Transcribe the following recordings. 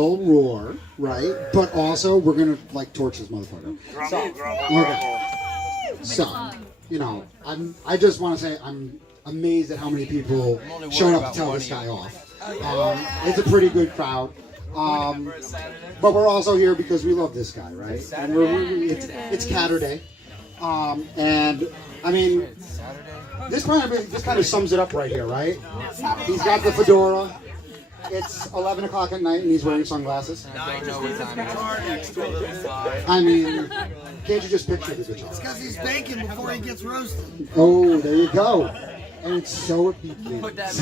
full roar, right? But also, we're gonna like torch this motherfucker. So, you know, I just want to say I'm amazed at how many people showed up to tell this guy off. It's a pretty good crowd. But we're also here because we love this guy, right? And it's Catterday. And I mean, this kind of sums it up right here, right? He's got the fedora. It's 11 o'clock at night and he's wearing sunglasses. I mean, can't you just picture the guitar? It's because he's baking before he gets roasted. Oh, there you go. And it's so begins.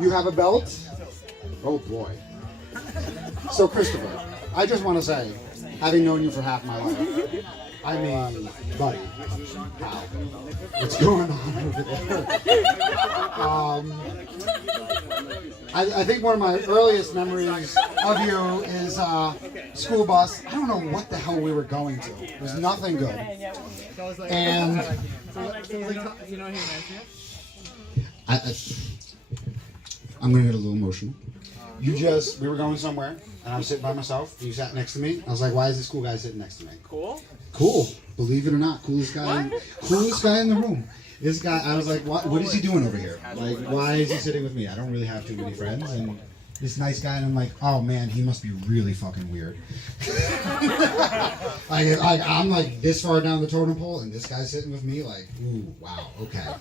You have a belt? Oh boy. So Christopher, I just want to say, having known you for half my life, I mean, buddy, pal, what's going on over there? I think one of my earliest memories of you is school bus. I don't know what the hell we were going to. It was nothing good. And I'm going to get a little emotional. We were going somewhere, and I was sitting by myself. You sat next to me. I was like, why is this cool guy sitting next to me? Cool? Cool. Believe it or not, coolest guy in the room. This guy, I was like, what is he doing over here? Like, why is he sitting with me? I don't really have too many friends, and this nice guy, and I'm like, oh man, he must be really fucking weird. I'm like this far down the totem pole, and this guy's sitting with me, like, ooh, wow, okay.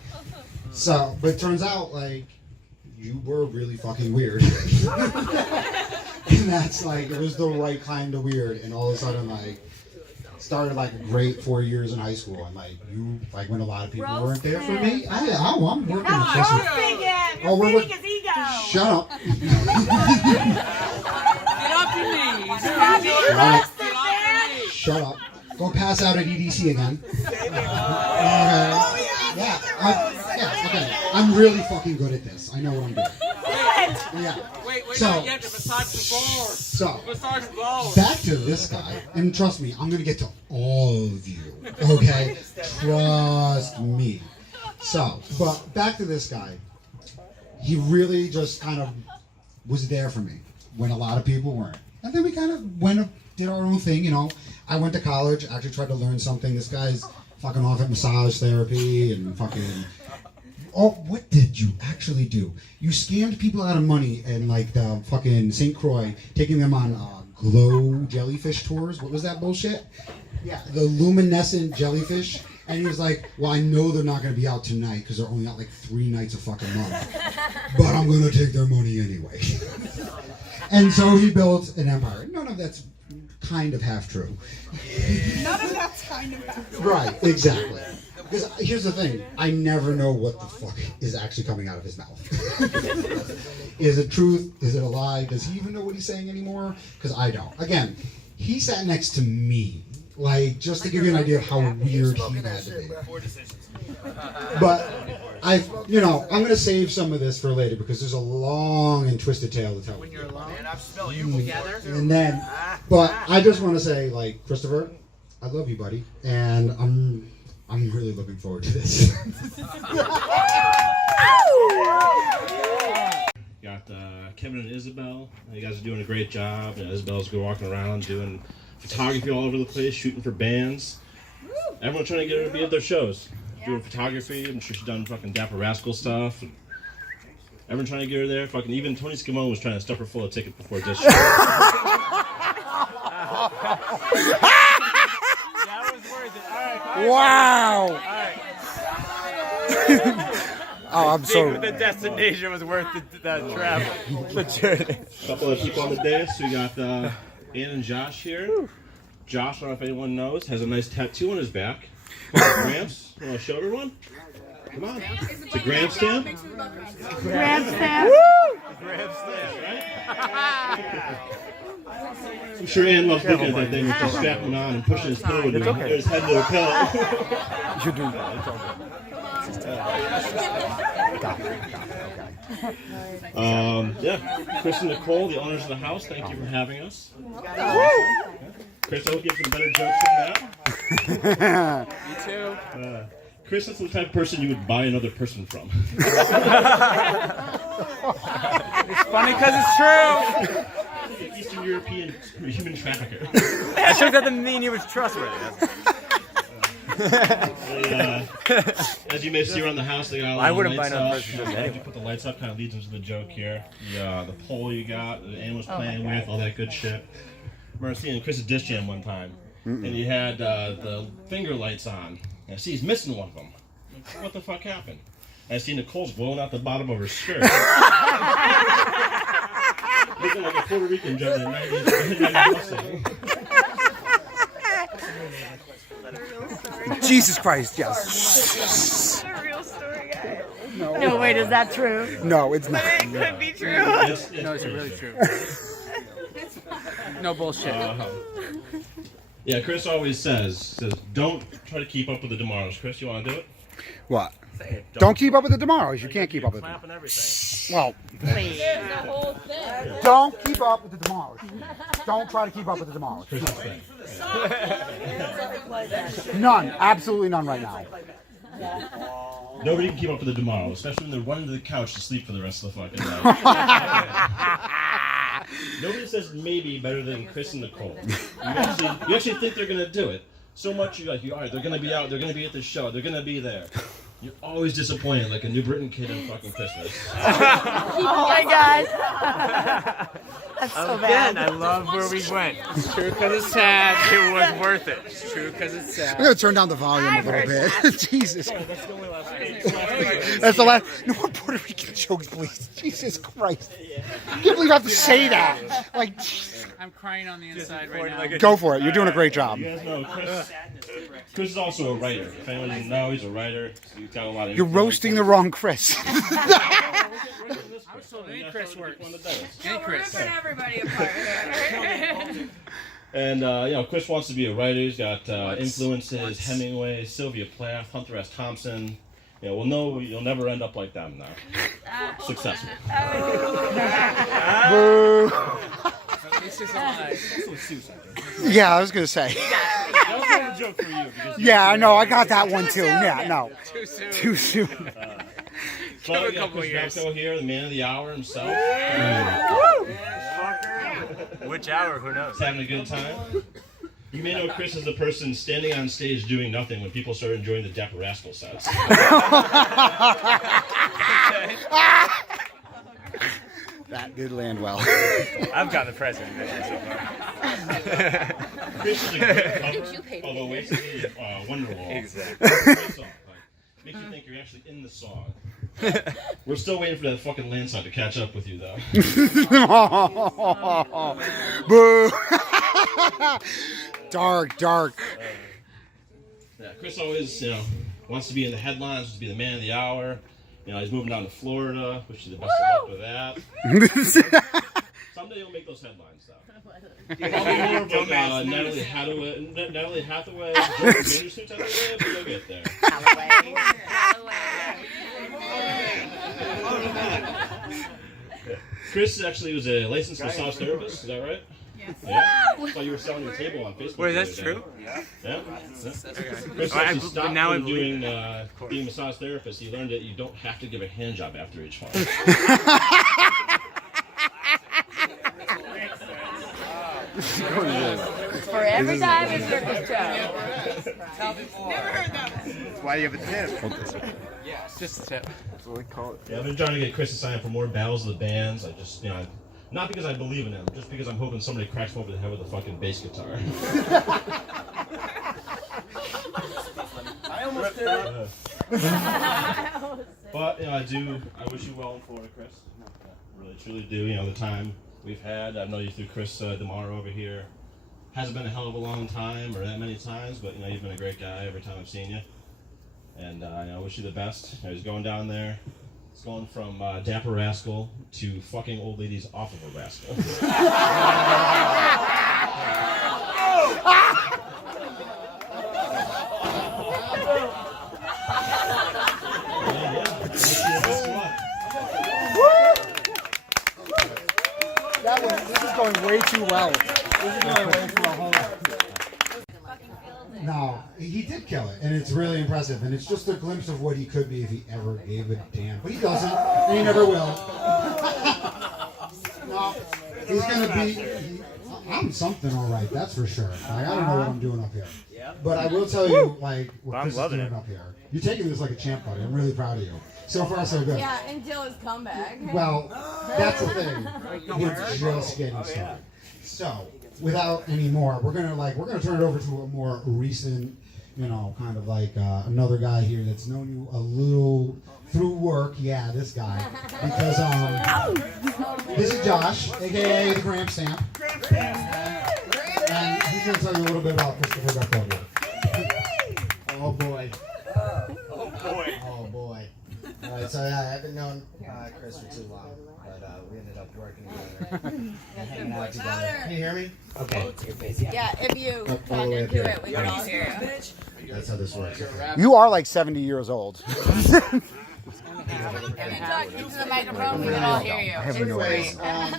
So, but it turns out, like, you were really fucking weird. And that's like, it was the right kind of weird, and all of a sudden, like, started like a great 4 years in high school, and like you, like when a lot of people weren't there for me. I'm working with this. You're feeding his ego. Shut up. Get off your knees. Shut up. Go pass out at EDC again. Okay. I'm really fucking good at this. I know what I'm doing. Yeah. Wait, So, no, you have to massage the balls. So, Massage the balls. back to this guy, and trust me, I'm gonna get to all of you, okay? Trust me. So, but back to this guy. He really just kind of was there for me when a lot of people weren't. And then we kind of did our own thing, you know. I went to college, actually tried to learn something. This guy's fucking off at massage therapy and fucking... Oh, what did you actually do? You scammed people out of money and like the fucking St. Croix, taking them on glow jellyfish tours. What was that bullshit? Yeah, the luminescent jellyfish. And he was like, well, I know they're not going to be out tonight because they're only out like 3 nights a fucking month. But I'm going to take their money anyway. And so he built an empire. None of that's kind of half true. None of that's kind of half true. Right, exactly. Because here's the thing, I never know what the fuck is actually coming out of his mouth. Is it truth? Is it a lie? Does he even know what he's saying anymore? Because I don't. Again, he sat next to me. Like, just to give you an idea of how weird he had to be. But, I'm going to save some of this for later because there's a long and twisted tale to tell. When you're alone, and I've spelled you together. And then, but I just want to say, like, Christopher, I love you, buddy. And I'm really looking forward to this. Got Kevin and Isabel. You guys are doing a great job. Isabel's walking around doing photography all over the place, shooting for bands. Everyone's trying to get her to be at their shows. Doing photography. I'm sure she's done fucking Dapper Rascal stuff. And everyone trying to get her there. Fucking even Tony Scamone was trying to stuff her full of tickets before this show. That was worth it. All right. Wow! All right. Oh, I'm so... The destination was worth the travel. The journey. A couple of people on the dais. We got Ann and Josh here. Josh, I don't know if anyone knows, has a nice tattoo on his back. Gramps, you want to show everyone? Come on. It's a gram stamp. Grab stamp. Right? I'm sure Ann loves looking at that thing with just strapping on and pushing his pillow with his head to the pillow. You do that. It's all good. Yeah. Chris and Nicole, the owners of the house, thank you for having us. Chris, I will give some better jokes than that. You too. Chris is the type of person you would buy another person from. It's funny because it's true. Eastern European human trafficker. That sure doesn't mean he was trustworthy. As you may see around the house, they got all I the wouldn't lights buy another up. person You just anyway. put the lights up, kind of leads into the joke here. The pole you got, the animals playing with, all that good shit. I remember seeing Chris's dish jam one time, and he had the finger lights on. And I see he's missing one of them. Like, what the fuck happened? And I see Nicole's blowing out the bottom of her skirt. Looking like a Puerto Rican judge in 90s. Jesus Christ, yes. It's a real story, guys. No, wait, is that true? No, it's not. It could be true. No, it's really true. No bullshit. Yeah, Chris always says, don't try to keep up with the tomorrows. Chris, you want to do it? What? Don't keep up with the tomorrows. You can't keep up with them. Clapping everything. Well, Please. don't keep up with the tomorrows. Don't try to keep up with the tomorrows. Chris is saying. None. Absolutely none right now. Nobody can keep up with the tomorrows, especially when they're running to the couch to sleep for the rest of the fucking night. Nobody says maybe better than Chris and Nicole. You actually think they're gonna do it. So much all right, they're gonna be out, they're gonna be at the show, they're gonna be there. You're always disappointed, like a New Britain kid in fucking Christmas. Oh my God. That's so Again, bad. I love where we went. It's true because it's sad. It was worth it. It's true because it's sad. I'm gonna turn down the volume a little bit. Jesus. That's the only last That's the last. No more Puerto Rican jokes, please. Jesus Christ. I can't believe I have to say that. Like, I'm crying on the inside right now. go for it. You're doing a great job. You guys know Chris is also a writer. If anyone doesn't know, he's a writer. He's got a lot of You're roasting the wrong Chris. Any Chris works. One that does. Any Chris. Everybody apart. And Chris wants to be a writer. He's got influences: Hemingway, Sylvia Plath, Hunter S. Thompson. We'll know you'll never end up like them now. Successful. Boo. This is a lie. Yeah, I was gonna say. That was kind of a joke for you. Because Yeah, I know. I got that one too. Yeah, no. Too soon. Too soon. But a couple Chris years. Bepko here, the man of the hour himself. Which hour? Who knows? He's having a good time. You may know Chris as the person standing on stage doing nothing when people start enjoying the Dapper Rascal sets. That did land well. I've got the present. Chris is a great cover of Oasis' Wonderwall. Exactly. Great song. Makes you think you're actually in the song. We're still waiting for that fucking landslide to catch up with you, though. Boo. Dark, dark. Yeah, Chris always, wants to be in the headlines, wants to be the man of the hour. He's moving down to Florida. Wish you the best of luck with that. Someday you'll make those headlines, though. Probably more of like Natalie Hathaway, Jordan Peterson type of way, but you'll get there. Chris actually was a licensed massage therapist. Is that right? Yes. Yeah. I thought you were selling your table on Facebook. Wait, that's true? Yeah. Chris Oh, actually stopped now I from believe being a massage therapist. He learned that you don't have to give a hand job after each one. For every time it's circus show. Why do you have a tip? Yeah, it's just a tip. That's what we call it. Yeah, I've been trying to get Chris to sign up for more battles of the bands. I just, not because I believe in him, just because I'm hoping somebody cracks him over the head with a fucking bass guitar. I almost did it. But I wish you well in Florida, Chris. I really, truly do. The time we've had. I know you threw Chris DeMar over here. Hasn't been a hell of a long time or that many times, but you've been a great guy every time I've seen you. And I wish you the best. He's going down there. It's going from Dapper Rascal to fucking old ladies off of a rascal. This is going way too well. This is going way too well. No, he did kill it, and it's really impressive. And it's just a glimpse of what he could be if he ever gave a damn. But he doesn't, and he never will. No, he's gonna be. I'm something all right, that's for sure. Like, I don't know what I'm doing up here, but I will tell you, like, what Chris is doing up here. You're taking this like a champ, buddy. I'm really proud of you. So far, so good. Yeah, until his comeback. Well, that's the thing. We're just getting started. So, without any more, we're gonna turn it over to a more recent, kind of like another guy here that's known you a little through work. Yeah, this guy. Because this is Josh, aka the Gramp Stamp. And he's gonna tell you a little bit about Chris Bepko. Oh boy. Oh boy. All right, so yeah, I've been knowing Chris for too long, but we ended up working together, and hanging out together. Can you hear me? Okay. Yeah, if you All the way kind up of do here. it, we can all hear you. That's how this works. You are like 70 years old. If you talk into the microphone, we can all hear you. Anyways,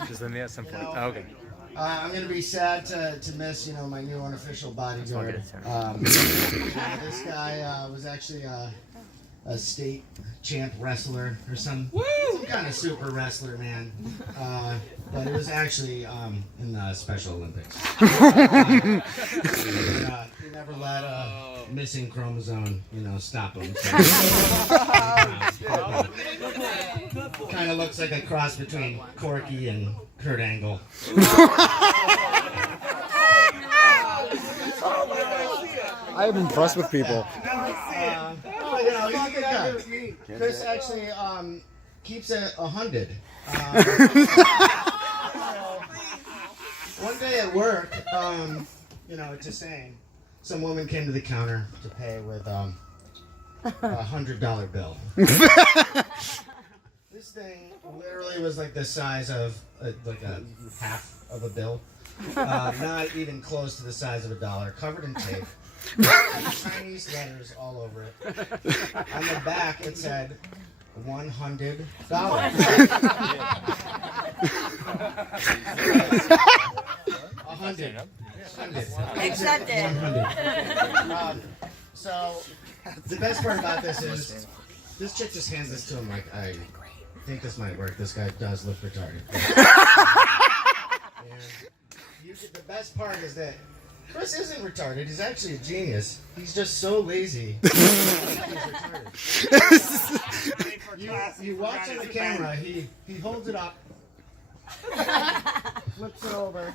Just let me at some point. Okay. I'm gonna be sad to miss, my new unofficial bodyguard. This guy was actually a state champ wrestler or some kind of super wrestler, man. But it was actually in the Special Olympics. He never let a missing chromosome, stop him. Kind of looks like a cross between Corky and Kurt Angle. I am impressed with people. He's a good guy. Chris actually keeps it 100. One day at work, just saying, some woman came to the counter to pay with a $100 bill. This thing literally was like the size of like a half of a bill, not even close to the size of a dollar, covered in tape. Chinese letters all over it. On the back it said $100. Accept it. 100. So the best part about this is this chick just hands this to him like, I think this might work. This guy does look retarded. The best part is that Chris isn't retarded. He's actually a genius. He's just so lazy. He's retarded. You watch on the camera. He holds it up, flips it over,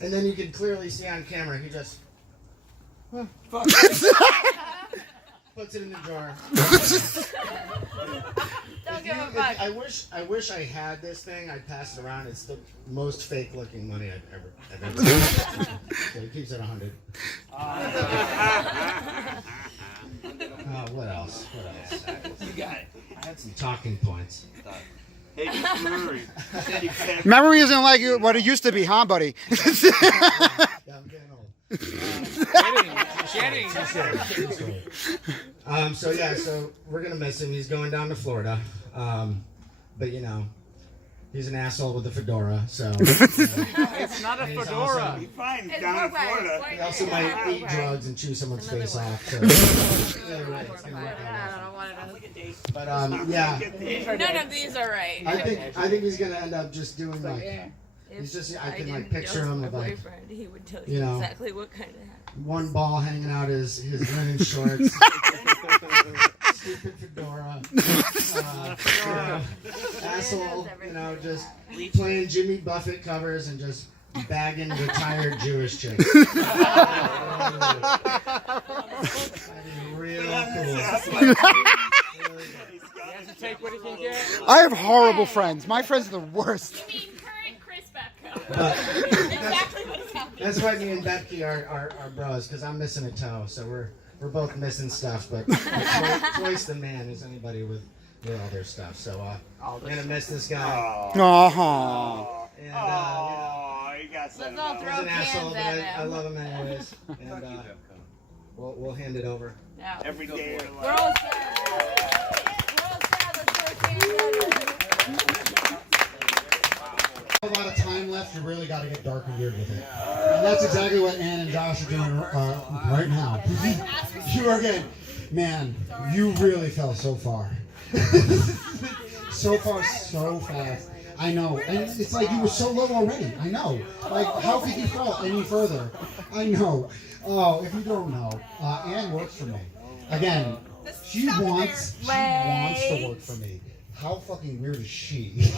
and then you can clearly see on camera he just puts it in the jar. Don't give a fuck. I wish I had this thing. I'd pass it around. It's the most fake-looking money I've ever seen. So he keeps it 100. What else? You got it. I had some talking points. Hey, Memory isn't like what it used to be, huh, buddy? Yeah, I'm getting old. Kidding. So we're gonna miss him. He's going down to Florida, but he's an asshole with a fedora. So It's not a fedora. fine down in Florida. he also might eat drugs and chew someone's face off. So either way, it's gonna work out. But yeah, None of these are right. I think he's gonna end up just doing like he's just I can like picture him with like He would tell you know, exactly what kind of hat. one ball hanging out his linen shorts. Stupid fedora. Asshole, just playing Jimmy Buffett covers and just bagging retired Jewish chicks. Real cool. Take what he can get. I have horrible friends. My friends are the worst. You mean current Chris Bepko. Exactly what is happening. That's why me and Bepke are bros, because I'm missing a toe, so we're both missing stuff, but twice the man is anybody with all their stuff. So we're gonna miss this guy. Aww. And You got Let's all he's throw an asshole, cans but at I him. love him anyways. And we'll hand it over. Yeah. every day. We're all sad. We're all sad. Let's throw cans at him. A lot of time left left, you really got to get dark and weird with it. And that's exactly what Ann and Josh are doing right now. You are good. Man, you really fell so far. So far, so fast. I know. And it's like you were so low already. I know. Like, how could you fall any further? I know. Oh, if you don't know, Ann works for me. Again, she wants to work for me. How fucking weird is she?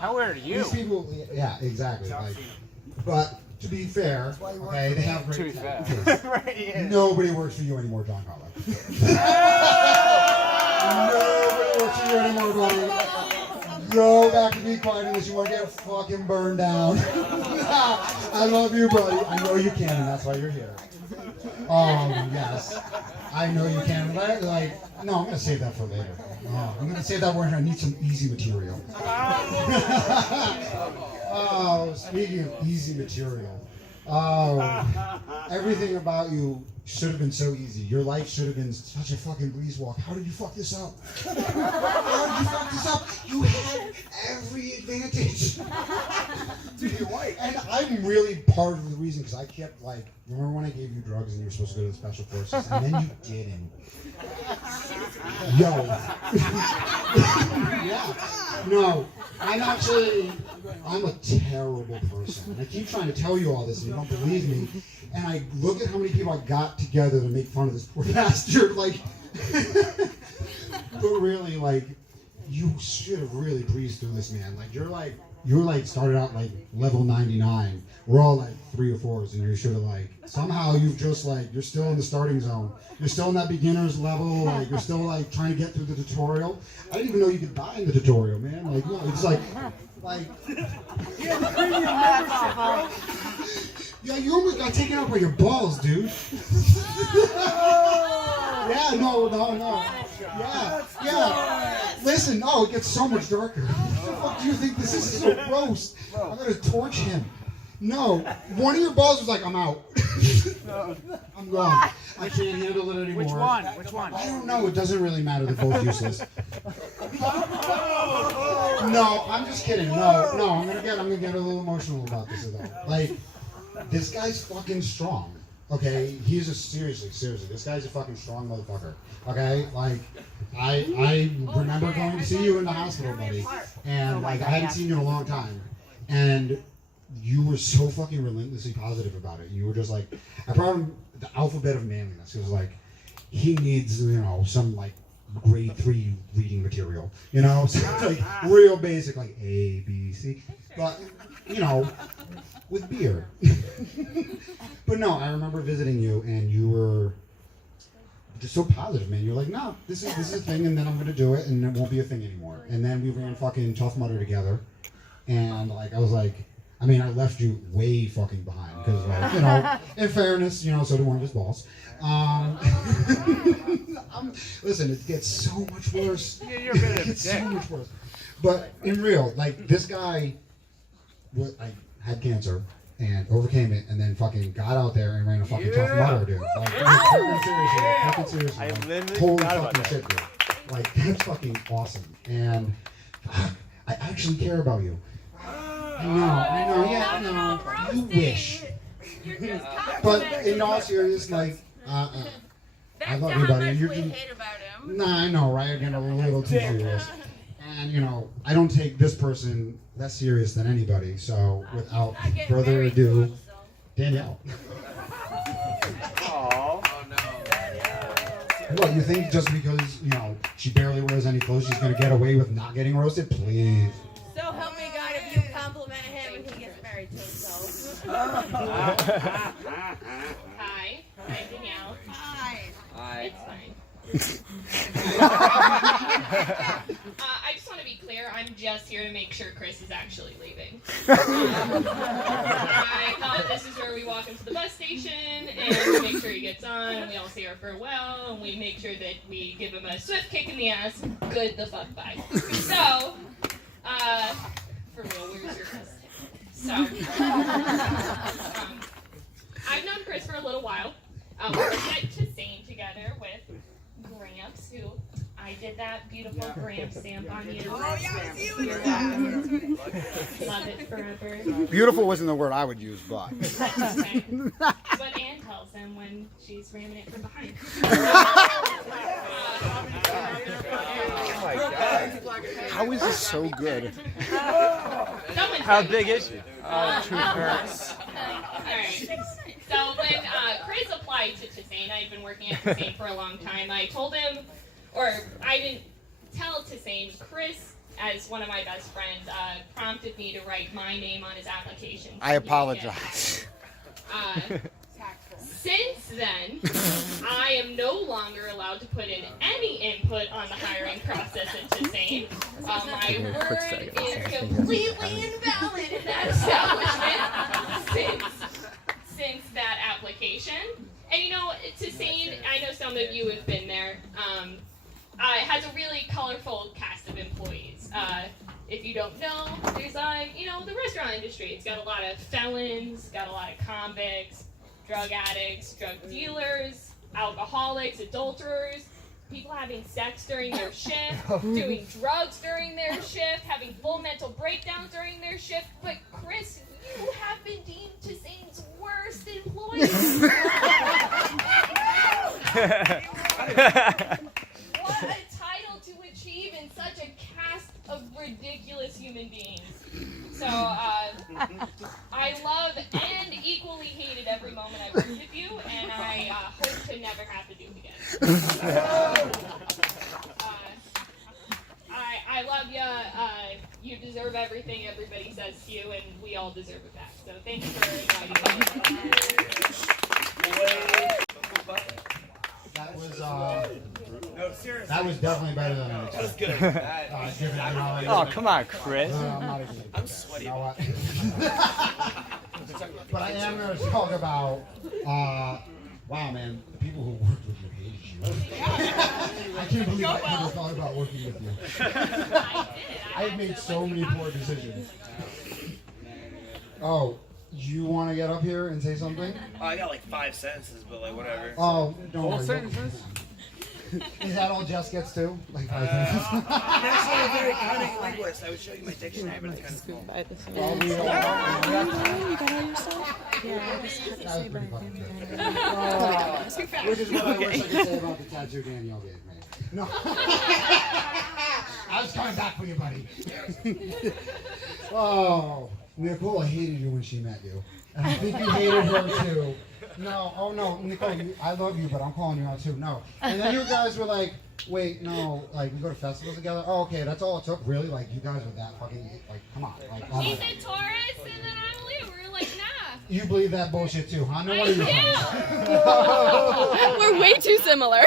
How weird are you? These people, yeah, exactly. Like, but to be fair, okay, they have great talent. Nobody works for you anymore, John Carlo. Nobody works for you anymore, buddy. Go back to be quiet unless you want to get fucking burned down. I love you, buddy. I know you can, and that's why you're here. Oh, yes. I know you can. Like, no, I'm going to save that for later. Oh, I'm going to save that word. I need some easy material. Oh, speaking of easy material. Oh, everything about you should have been so easy. Your life should have been such a fucking breeze walk. How did you fuck this up? How did you fuck this up? You had every advantage. Dude, you're white. And I'm really part of the reason, because I kept, like, remember when I gave you drugs and you were supposed to go to the special forces, and then you didn't. Yo. Yeah. No, I'm a terrible person. And I keep trying to tell you all this and you don't believe me. And I look at how many people I got together to make fun of this poor bastard, like, but really, like, you should have really breezed through this, man. Like, you were like started out like level 99. We're all like 3 or 4s, and you should have like, somehow you've just like, you're still in the starting zone. You're still in that beginner's level, like, you're still like trying to get through the tutorial. I didn't even know you could die in the tutorial, man. Like, no, it's like, yeah, you almost got taken out by your balls, dude. Yeah, no. Yeah. Listen, it gets so much darker. What the fuck do you think this is? This is a roast. I'm gonna torch him. No, one of your balls was like, I'm out. I'm gone. I can't handle it anymore. Which one? I don't know. It doesn't really matter. They're both useless. No, I'm just kidding. No. I'm gonna get a little emotional about this though. Like, this guy's fucking strong. Okay, seriously. This guy's a fucking strong motherfucker. Okay, like, I remember going to see you in the hospital, buddy, and like I hadn't seen you in a long time, and you were so fucking relentlessly positive about it. You were just like, I brought him the alphabet of manliness. It was like, he needs, some like grade 3 reading material, so, like real basic, like A, B, C, but with beer. But no, I remember visiting you, and you were just so positive, man. You're like, no, this is a thing, and then I'm gonna do it, and it won't be a thing anymore. And then we ran fucking Tough Mudder together, and like I was like, I left you way fucking behind because, like, in fairness, so did one of his balls. Listen, it gets so much worse. You're a bit of a It's so dick. much worse. But in real, like, this guy had cancer and overcame it, and then fucking got out there and ran a fucking Tough Mudder, dude. Like, fucking seriously. I Like, literally holy forgot about fucking that. shit, dude. Like, that's fucking awesome. And I actually care about you. I know, yeah, I know. You wish. But in all seriousness, like, I love you, buddy. You're just, nah, I know, right? You're getting a little too serious. And, I don't take this person less serious than anybody. So, without further ado, Danielle. What, you think just because, she barely wears any clothes, she's going to get away with not getting roasted? Please. So help me God if you compliment him and he gets married to himself. Hi. Hi, Danielle. Hi. It's fine. I just want to be clear, I'm just here to make sure Chris is actually leaving. I thought this is where we walk into the bus station and we make sure he gets on, and we all say our farewell, and we make sure that we give him a swift kick in the ass. Good the fuck bye. So, for real, where's your bus ticket? So, I've known Chris for a little while. We're head to Zane together with Gramps, who I did that beautiful gram stamp on you. Oh, yeah, it was you. You're welcome. Love it forever. Beautiful wasn't the word I would use, but. That's okay. What Ann tells him when she's ramming it from behind. How is this so good? How big is she? Oh, truth hurts. Alright. So when Chris applied to Tisane, I'd been working at Tisane for a long time. I told him, or I didn't tell Tisane, Chris, as one of my best friends, prompted me to write my name on his application. I apologize. Since then, I am no longer allowed to put in any input on the hiring process at Tisane. My word is completely invalid in that establishment since that application. And you know, Tisane, I know some of you have been there, it has a really colorful cast of employees. If you don't know, there's the restaurant industry. It's got a lot of felons, got a lot of convicts, drug addicts, drug dealers, alcoholics, adulterers, people having sex during their shift, doing drugs during their shift, having full mental breakdowns during their shift. But Chris, you have been deemed Tisane's worst employee. What a title to achieve in such a cast of ridiculous human beings. So, I love and equally hated every moment I worked with you, and I hope to never have to do it again. I love you. You deserve everything everybody says to you, and we all deserve it back. So thanks for inviting me. That was definitely better than I expected. That was good. Oh, come on, Chris. I'm sweaty. But I am going to talk about, wow, man, the people who worked with you hated you. I can't believe I ever thought about working with you. I have made so many poor decisions. Oh, you want to get up here and say something? I got like 5 sentences, but like whatever. Oh, don't worry. Sentences? Is that all Jess gets to? Like 5 sentences? I'm actually a very cunning linguist. I would show you my dictionary, but it's kind of small. You got all your stuff? Yeah, I just have to say Pretty Brian. funny. Which is what I wish I could say about the tattoo Danielle gave me. No. I was coming back for you, buddy. Oh, Nicole hated you when she met you. And I think you hated her too. No, oh no, Nicole, I love you, but I'm calling you out too. No. And then you guys were like, wait, no, like we go to festivals together. Oh, okay, that's all it took. Really? Like you guys were that fucking, like, come on. Like, oh He's a Taurus, and then I'm a Leo. We're like, nah. You believe that bullshit too, huh? No, what are you We're way too similar.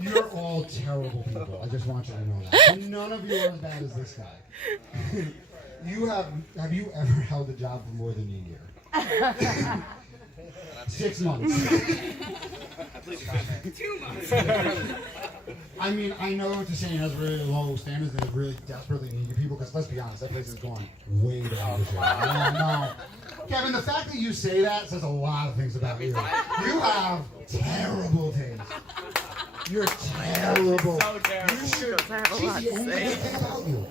You're all terrible people. I just want you to know that. And none of you are as bad as this guy. Have you ever held a job for more than a year? 6 months. 2 months. I mean, I know Tisane has really low standards and they really desperately need people because let's be honest, that place is going way down the shit. No. Kevin, the fact that you say that says a lot of things about you. You have terrible taste. You're terrible. So terrible. You should. She's the only good thing about you.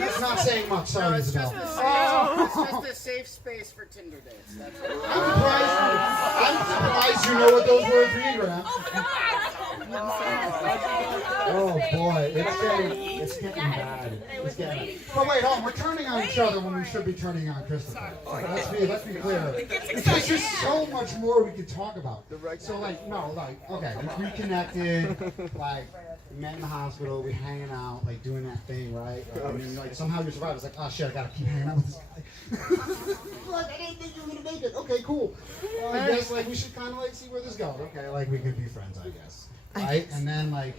That's not saying much. Sorry, Isabel. It's just a safe space for Tinder dates. That's it. I'm surprised you know what those words mean, Graham. Oh boy, it's getting bad. It's getting. But wait, we're turning on each other when we should be turning on Christopher. Let's be clear. Because there's so much more we could talk about. So okay, we reconnected, like met in the hospital, we hanging out, like doing that thing, right? And then like somehow you survive. It's like, oh shit, I gotta keep hanging out with this guy. Like I didn't think you were gonna make it. Okay, cool. I guess like we should kind of like see where this goes. Okay, like we could be friends, I guess. Right? And then like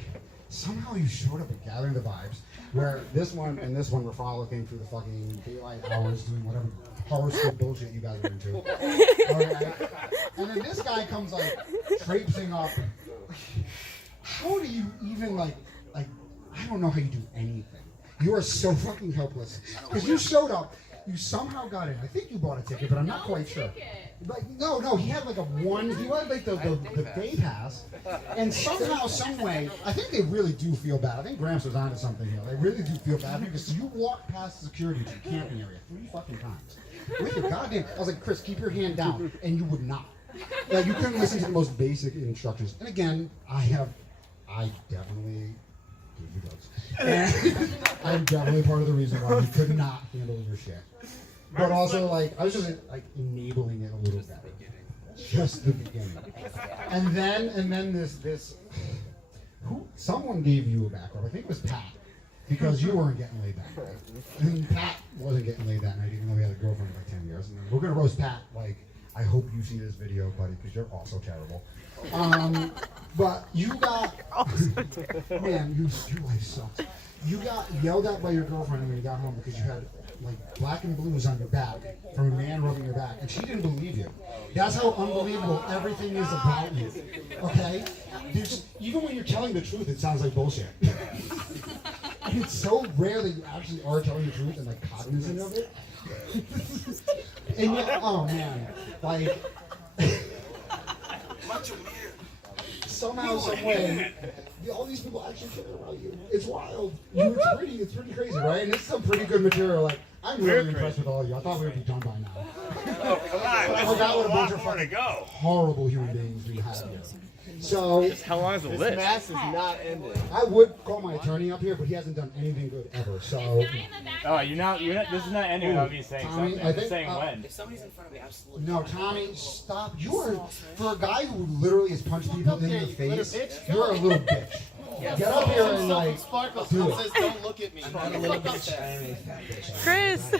somehow you showed up at Gathering the Vibes, where this one and this one were frolicking through the fucking daylight hours, doing whatever horoscope bullshit you guys are into. Right? And then this guy comes like traipsing up. How do you even like I don't know how you do anything. You are so fucking helpless. Because you showed up You somehow got in. I think you bought a ticket, but I'm not quite sure. Like no, he had like he had like the day pass, and somehow, some way, I think they really do feel bad. I think Gramps was onto something here. They really do feel bad because you walked past the security to the camping area 3 fucking times. With your goddamn, I was like, Chris, keep your hand down, and you would not. Like you couldn't listen to the most basic instructions. And again, I definitely gave you those. And I'm definitely part of the reason why you could not handle your shit. But also, like, I was just like enabling it a little better. Just the beginning. And then this someone gave you a back rub. I think it was Pat. Because you weren't getting laid that night. And Pat wasn't getting laid that night, even though he had a girlfriend for like 10 years. And we're gonna roast Pat, like, I hope you see this video, buddy, because you're also terrible. But you got man, your life sucks. You got yelled at by your girlfriend when you got home because you had like black and blues on your back from a man rubbing your back, and she didn't believe you. That's how unbelievable everything is about you. Okay? Even when you're telling the truth, it sounds like bullshit. And it's so rare that you actually are telling the truth and like cognizant of it. And yet, oh man, like somehow, some way, all these people actually care about you. It's wild. It's pretty crazy, right? And it's some pretty good material. Like, I'm really impressed with all of you. I thought we would be done by now. Oh, come on. I forgot what a bunch of more to fucking go. horrible human beings we have here. So, How long is the This list? mass is not ending. I would call my attorney up here, but he hasn't done anything good ever. So, Oh, you're not. This is not ending without me saying Tommy, something. I I'm think, saying when. If somebody's in front of me, absolutely. no, Tommy, stop. You are, for a guy who literally has punched people in the face, you're a little bitch. Get up here and like do it. Don't look at me. I'm not a little bitch. I am a fat bitch. Chris.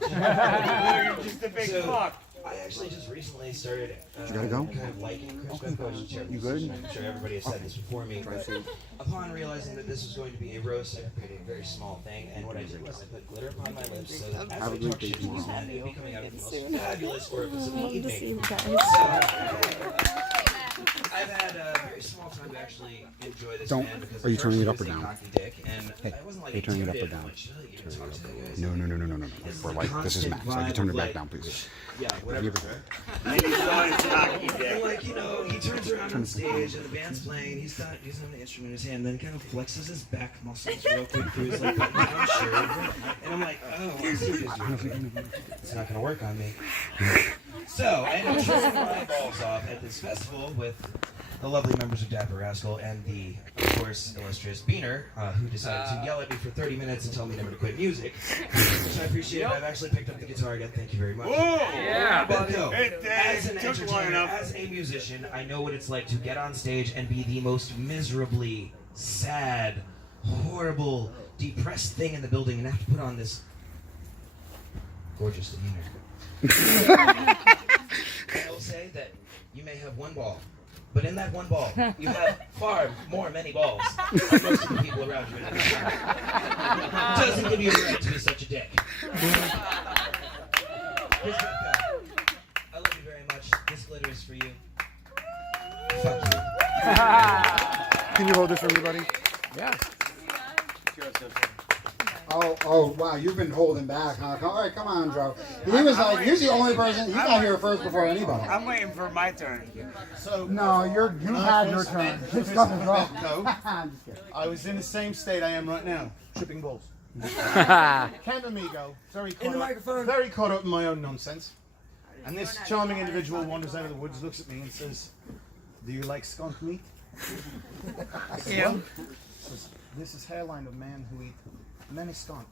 You're just a big fuck. I actually just recently started You gotta go? kind of liking Chris Bepko's chair. You good? I'm sure everybody has said this before me, but upon realizing that this was going to be a roast, I created a very small thing, and what I did was I put glitter upon my lips so that as I talk shit to these men, it would be coming out of the most fabulous orifice of the evening. I've had a very small time to actually enjoy this man because Are you turning it up or he was a down? cocky dick, and I wasn't like turning it up or intimidated. down? I'm like, should I even talk to the guys? No. We're like, this is max. Like, you turn it back down, please. Yeah, whatever. And like, you know, he turns around on stage and the band's playing, he's on the instrument in his hand, then kind of flexes his back muscles real quick through his like button-down shirt. And I'm like, oh, I see what he's doing. It's not gonna work on me. So I ended up trimming my balls off at this festival with the lovely members of Dapper Rascal and the, of course, illustrious Beaner, who decided to yell at me for 30 minutes and tell me never to quit music, which I appreciate. I've actually picked up the guitar again. Thank you very much. Yeah. But no, as an took long entertainer, enough. as a musician, I know what it's like to get on stage and be the most miserably sad, horrible, depressed thing in the building and have to put on this gorgeous demeanor. I will say that you may have one ball, but in that one ball, you have far many balls than most of the people around you. Doesn't give you the right to be such a dick. Chris Bepko, I love you very much. This glitter is for you. Fuck you. Can you hold this for me, buddy? Yeah. Oh, wow, you've been holding back, huh? All right, come on, Joe. He was like, you're the only person, he got here first before anybody. I'm waiting for my turn. So, No, you had your turn. This stuff is wrong. I'm just kidding. I was in the same state I am right now, tripping balls. Camp amigo, very caught up in my own nonsense. And this charming individual wanders out of the woods, looks at me and says, "Do you like skunk meat?" I said, "Well," says, "this is hairline of man who eat many skunk."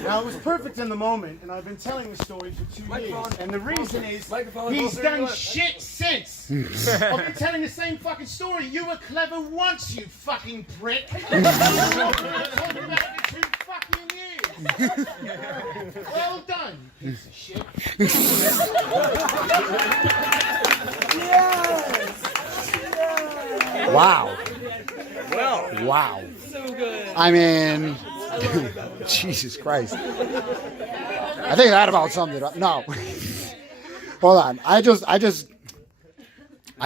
Now, it was perfect in the moment, and I've been telling the story for 2 years. And the reason is, he's done shit since. I've been telling the same fucking story. You were clever once, you fucking prick. I've been talking about it for 2 fucking years. Well done, you piece of shit. Wow. Well. Wow. So good. I mean, Jesus Christ. I think that about summed it up. No. Hold on. I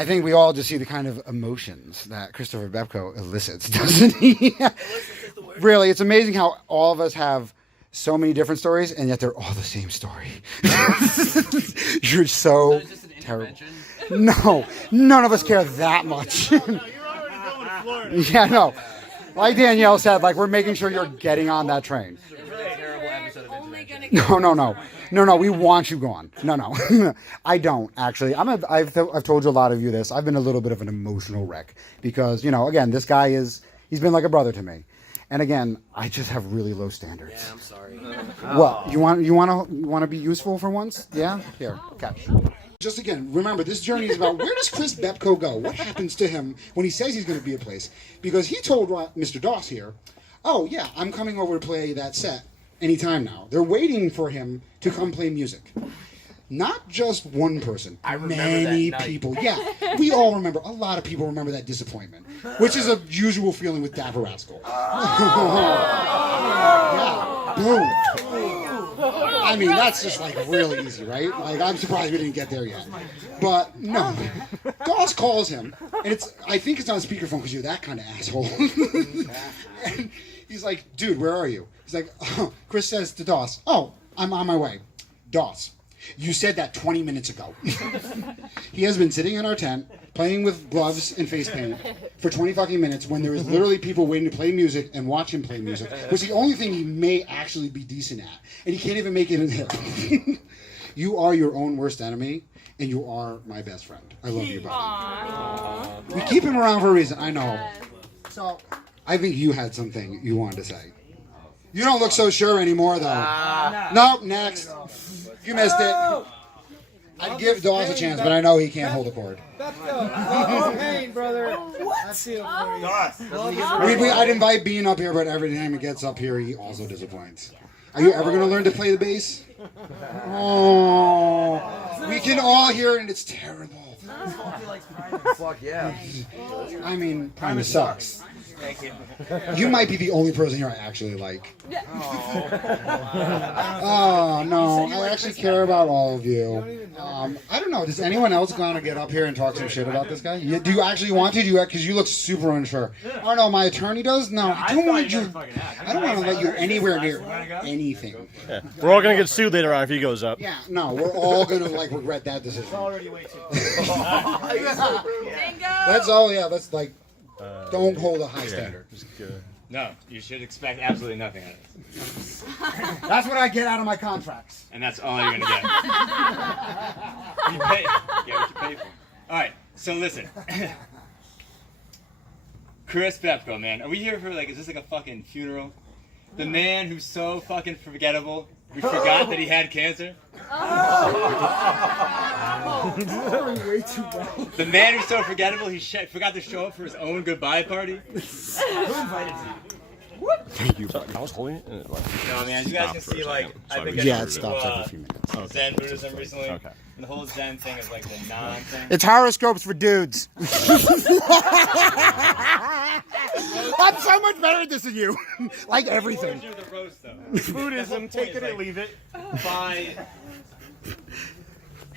think we all just see the kind of emotions that Christopher Bepko elicits, doesn't he? Really, it's amazing how all of us have so many different stories, and yet they're all the same story. You're so terrible. No, none of us care that much. Yeah, no. Like Danielle said, like we're making sure you're getting on that train. No, we want you gone. No. I don't, actually. I've told you a lot of you this. I've been a little bit of an emotional wreck because, you know, again, this guy he's been like a brother to me. And again, I just have really low standards. Yeah, I'm sorry. Well, you want to be useful for once? Yeah? Here, catch. Just again, remember, this journey is about where does Chris Bepko go? What happens to him when he says he's going to be a place? Because he told Mr. Doss here, oh, yeah, I'm coming over to play that set anytime now. They're waiting for him to come play music. Not just one person. Many people. Yeah, we all remember. A lot of people remember that disappointment, which is a usual feeling with Dapper Rascal. Yeah, boom. I mean, that's just like really easy, right? Like, I'm surprised we didn't get there yet. But no, Doss calls him, and I think it's on speakerphone because you're that kind of asshole. And he's like, dude, where are you? He's like, oh. Chris says to Doss, oh, I'm on my way. Doss, you said that 20 minutes ago. He has been sitting in our tent, playing with gloves and face paint for 20 fucking minutes when there is literally people waiting to play music and watch him play music, which is the only thing he may actually be decent at. And he can't even make it in here. You are your own worst enemy, and you are my best friend. I love you, buddy. We keep him around for a reason, I know. So, I think you had something you wanted to say. You don't look so sure anymore, though. Nope, next. You missed it. I'd give Doss a chance, but I know he can't hold a chord. Pain, brother. I feel for you. I'd invite Bean up here, but every time he gets up here, he also disappoints. Are you ever going to learn to play the bass? Oh, we can all hear it, and it's terrible. Fuck yeah. I mean, Primus sucks. You might be the only person here I actually like. Oh, no. I actually care about all of you. I don't know. Does anyone else going to get up here and talk some shit about this guy? Do you actually want to? Because you look super unsure. Oh, no. My attorney does? No. I don't want to let you anywhere near anything. Yeah. We're all going to get sued later on if he goes up. Yeah. No. We're all going to, like, regret that decision. It's already way too That's all. Yeah. That's like... Don't hold a high standard. No, you should expect absolutely nothing out of it. That's what I get out of my contracts. And that's all you're going to get. You get what you pay for. All right, so listen. Chris Bepko, man. Are we here for, like, is this like a fucking funeral? The man who's so fucking forgettable, we forgot that he had cancer. Way too well. The man who's so forgettable, he forgot to show up for his own goodbye party. Who invited you? Thank you. I was holding it. No, man, you guys can see, like, I've been Yeah, it stops every few minutes. Zen Buddhism recently. Okay. And the whole Zen thing is like the non-thing. It's horoscopes for dudes. I'm so much better at this than you. Like everything. The roast, though. Buddhism, take it or leave it. By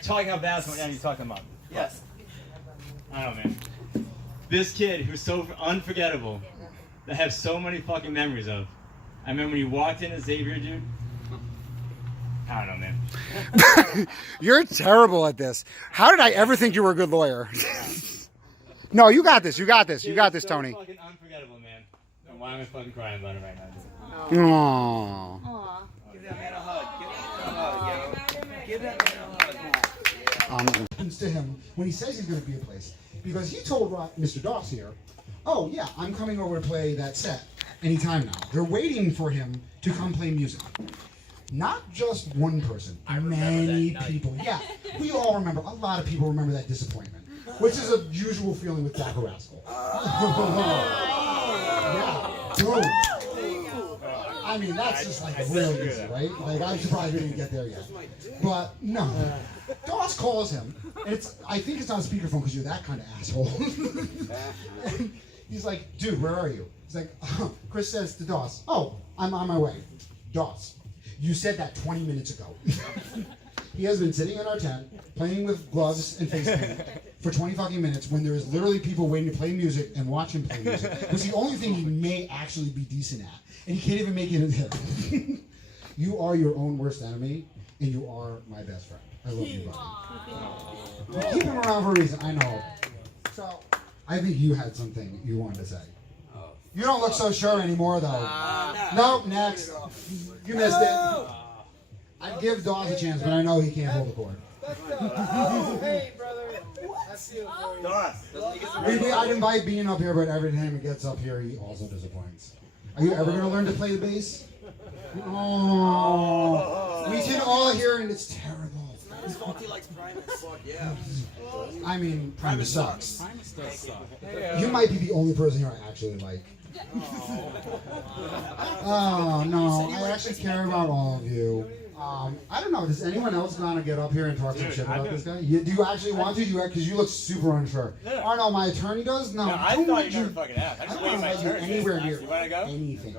talking how bad someone and you talk them up. Yes. I don't know, man. This kid who's so unforgettable, that I have so many fucking memories of. I remember when you walked in as Xavier, dude. I don't know, man. You're terrible at this. How did I ever think you were a good lawyer? No, you got this. You got this. You got this, Tony. Fucking unforgettable, man. And why am I fucking crying about it right now, Aww. dude? Aw. Give that man a hug. Give that man a hug. Happens to him when he says he's going to be a place. Because he told Mr. Doss here, oh, yeah, I'm coming over to play that set anytime now. They're waiting for him to come play music. Not just one person. Many people. Yeah, we all remember. A lot of people remember that disappointment, which is a usual feeling with Dapper Rascal. Yeah, boom. I mean, that's just like real easy, right? Like, I'm surprised we didn't get there yet. But no, Doss calls him, and I think it's on speakerphone because you're that kind of asshole. And he's like, dude, where are you? He's like, oh. Chris says to Doss, oh, I'm on my way. Doss, you said that 20 minutes ago. He has been sitting in our tent, playing with gloves and face paint for 20 fucking minutes when there is literally people waiting to play music and watch him play music, which is the only thing he may actually be decent at. And he can't even make it in here. You are your own worst enemy, and you are my best friend. I love you, buddy. Keep him around for a reason. I know. So, I think you had something you wanted to say. You don't look so sure anymore, though. Nope, next. You missed it. I'd give Dawes a chance, but I know he can't hold the cord. Oh, hey, brother. I feel for you. Maybe I'd invite Bean up here, but every time he gets up here, he also disappoints. Are you ever going to learn to play the bass? Oh, we can all hear it, and it's terrible. His fault he likes Primus. Fuck yeah. I mean, Primus sucks. Primus does suck. You might be the only person here I actually like. Oh, no, I actually care about all of you. I don't know, does anyone else want to get up here and talk some shit about this guy? Do you actually want to? Because you look super unsure. Oh, no, my attorney does? No, I thought you never fucking asked. I I just don't waited want my to let turn. you anywhere near You want to go? anything.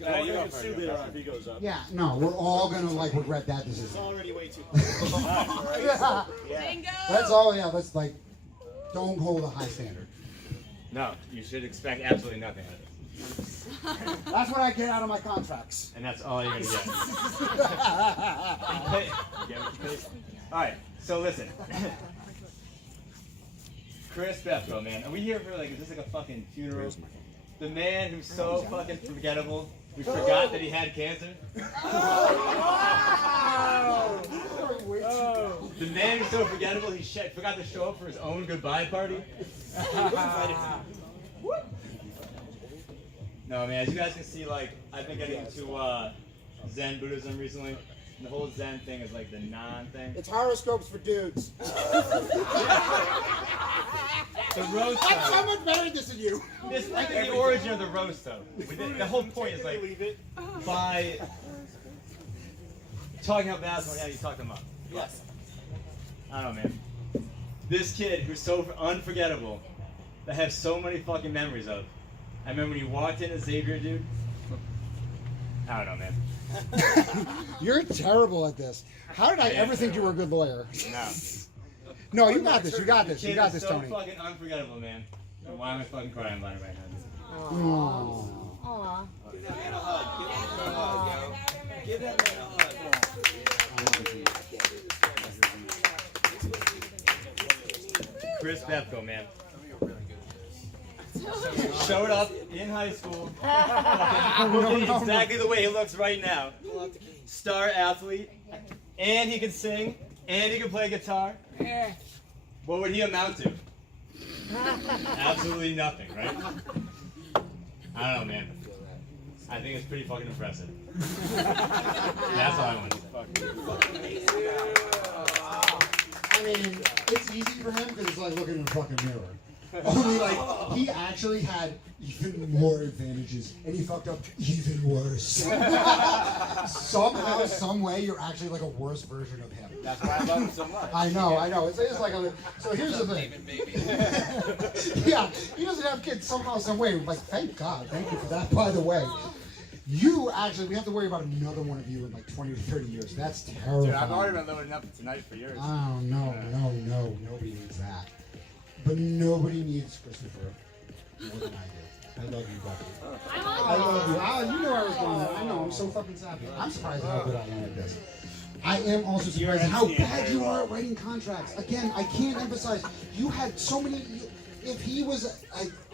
Yeah, you can sue later on if he goes up. Yeah, no, we're all going to, like, regret that decision. It's already way too Yeah. Bingo! That's all, yeah, let's, like, don't hold a high standard. No, you should expect absolutely nothing out of it. That's what I get out of my contracts. And that's all you're gonna get. You get what you pay for. Alright, so listen. Chris Bepko, man. Are we here for like, is this like a fucking funeral? The man who's so fucking forgettable. We forgot that he had cancer. The man who's so forgettable, he forgot to show up for his own goodbye party. No, man, as you guys can see, like, I've been getting into Zen Buddhism recently. And the whole Zen thing is like the non-thing. It's horoscopes for dudes. The roast. I'm so much better at this than you. This like the origin of the roast, though. The whole point is like by talking about basketball, yeah, you talk them up. Yes. I don't know, man. This kid who's so unforgettable, that I have so many fucking memories of. I remember when you walked in as Xavier, dude. I don't know, man. You're terrible at this. How did I ever think you were a good lawyer? No. No, you got this. You got this. You got this, so Tony. Fucking unforgettable, man. And why am I fucking crying about it right now? Oh. Aw. Give that man a hug. Give that man a hug, yo. Give that man a hug. Chris Bepko, man. Showed up in high school, looking exactly the way he looks right now. Star athlete, and he can sing, and he can play guitar. What would he amount to? Absolutely nothing, right? I don't know, man. I think it's pretty fucking impressive. That's all I want to say. I mean, it's easy for him because it's like looking in a fucking mirror. Only like, he actually had even more advantages, and he fucked up even worse. Somehow, some way, you're actually like a worse version of him. That's why I love him so much. I know. It's like a, so here's the thing. Yeah, he doesn't have kids somehow, some way. Like, thank God. Thank you for that, by the way. You actually, we have to worry about another one of you in like 20 to 30 years. That's terrible. Dude, I've already been loading up tonight for yours. Oh, no. Nobody needs that. But nobody needs Christopher more than I do. I love you, Bucky. I love you. You know I was going there. I know, I'm so fucking sappy. I'm surprised how good I am at this. I am also surprised how bad you are at writing contracts. Again, I can't emphasize, you had so many, if he was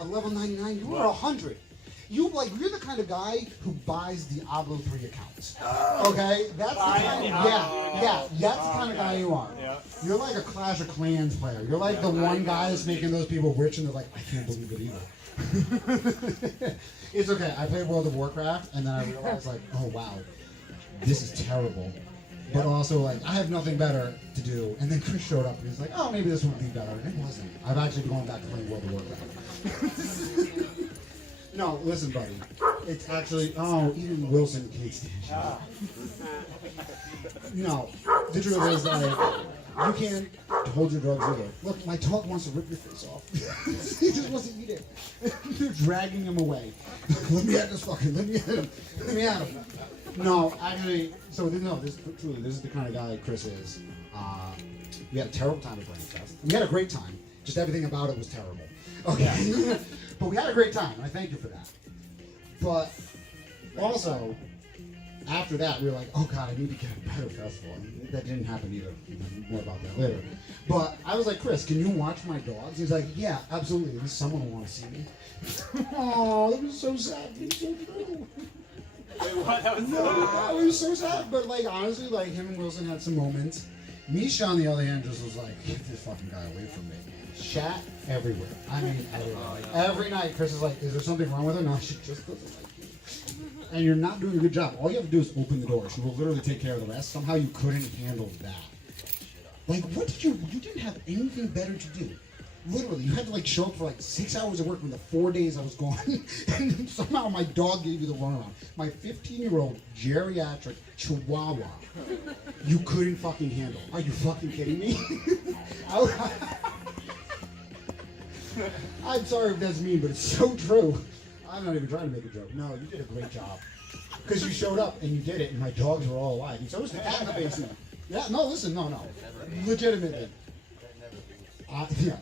a level 99, you were 100. You're the kind of guy who buys Diablo 3 accounts. Okay? That's the kind of, that's the kind of guy you are. You're like a Clash of Clans player. You're like the one guy that's making those people rich and they're like, I can't believe it either. It's okay. I played World of Warcraft and then I realized like, oh wow, this is terrible. But also like, I have nothing better to do. And then Chris showed up and he's like, oh, maybe this would be better. And it wasn't. I've actually been going back to playing World of Warcraft. No, listen, buddy. It's actually, even Wilson can't stand you. No, the truth is that you can't hold your drugs either. Look, my dog wants to rip your face off. He just wants to eat it. They're dragging him away. Let me at this fucking, let me at him. Let me at him. No, actually, this is the kind of guy Chris is. We had a terrible time at Brain Test. We had a great time. Just everything about it was terrible. Okay. But we had a great time, and I thank you for that. But also, after that, we were like, oh God, I need to get a better festival. And that didn't happen either. More about that later. But I was like, Chris, can you watch my dogs? He's like, yeah, absolutely. At least someone will want to see me. Oh, that was so sad. It was so true. Wait, what? That was No, it was so sad. But like honestly, like him and Wilson had some moments. Misha, on the other hand, just was like, get this fucking guy away from me. Shat everywhere. I mean, everywhere. Like, every night, Chris is like, is there something wrong with her? No, she just doesn't like you. And you're not doing a good job. All you have to do is open the door. She will literally take care of the rest. Somehow you couldn't handle that. Like, what did you didn't have anything better to do. Literally, you had to like show up for like 6 hours of work in the 4 days I was gone. And then somehow my dog gave you the runaround. My 15-year-old geriatric chihuahua, you couldn't fucking handle. Are you fucking kidding me? I'm sorry if that's mean, but it's so true. I'm not even trying to make a joke. No, you did a great job. Because you showed up and you did it, and my dogs were all alive. And so was the cat in the basement. Yeah, no, listen, no. Legitimately. Yeah.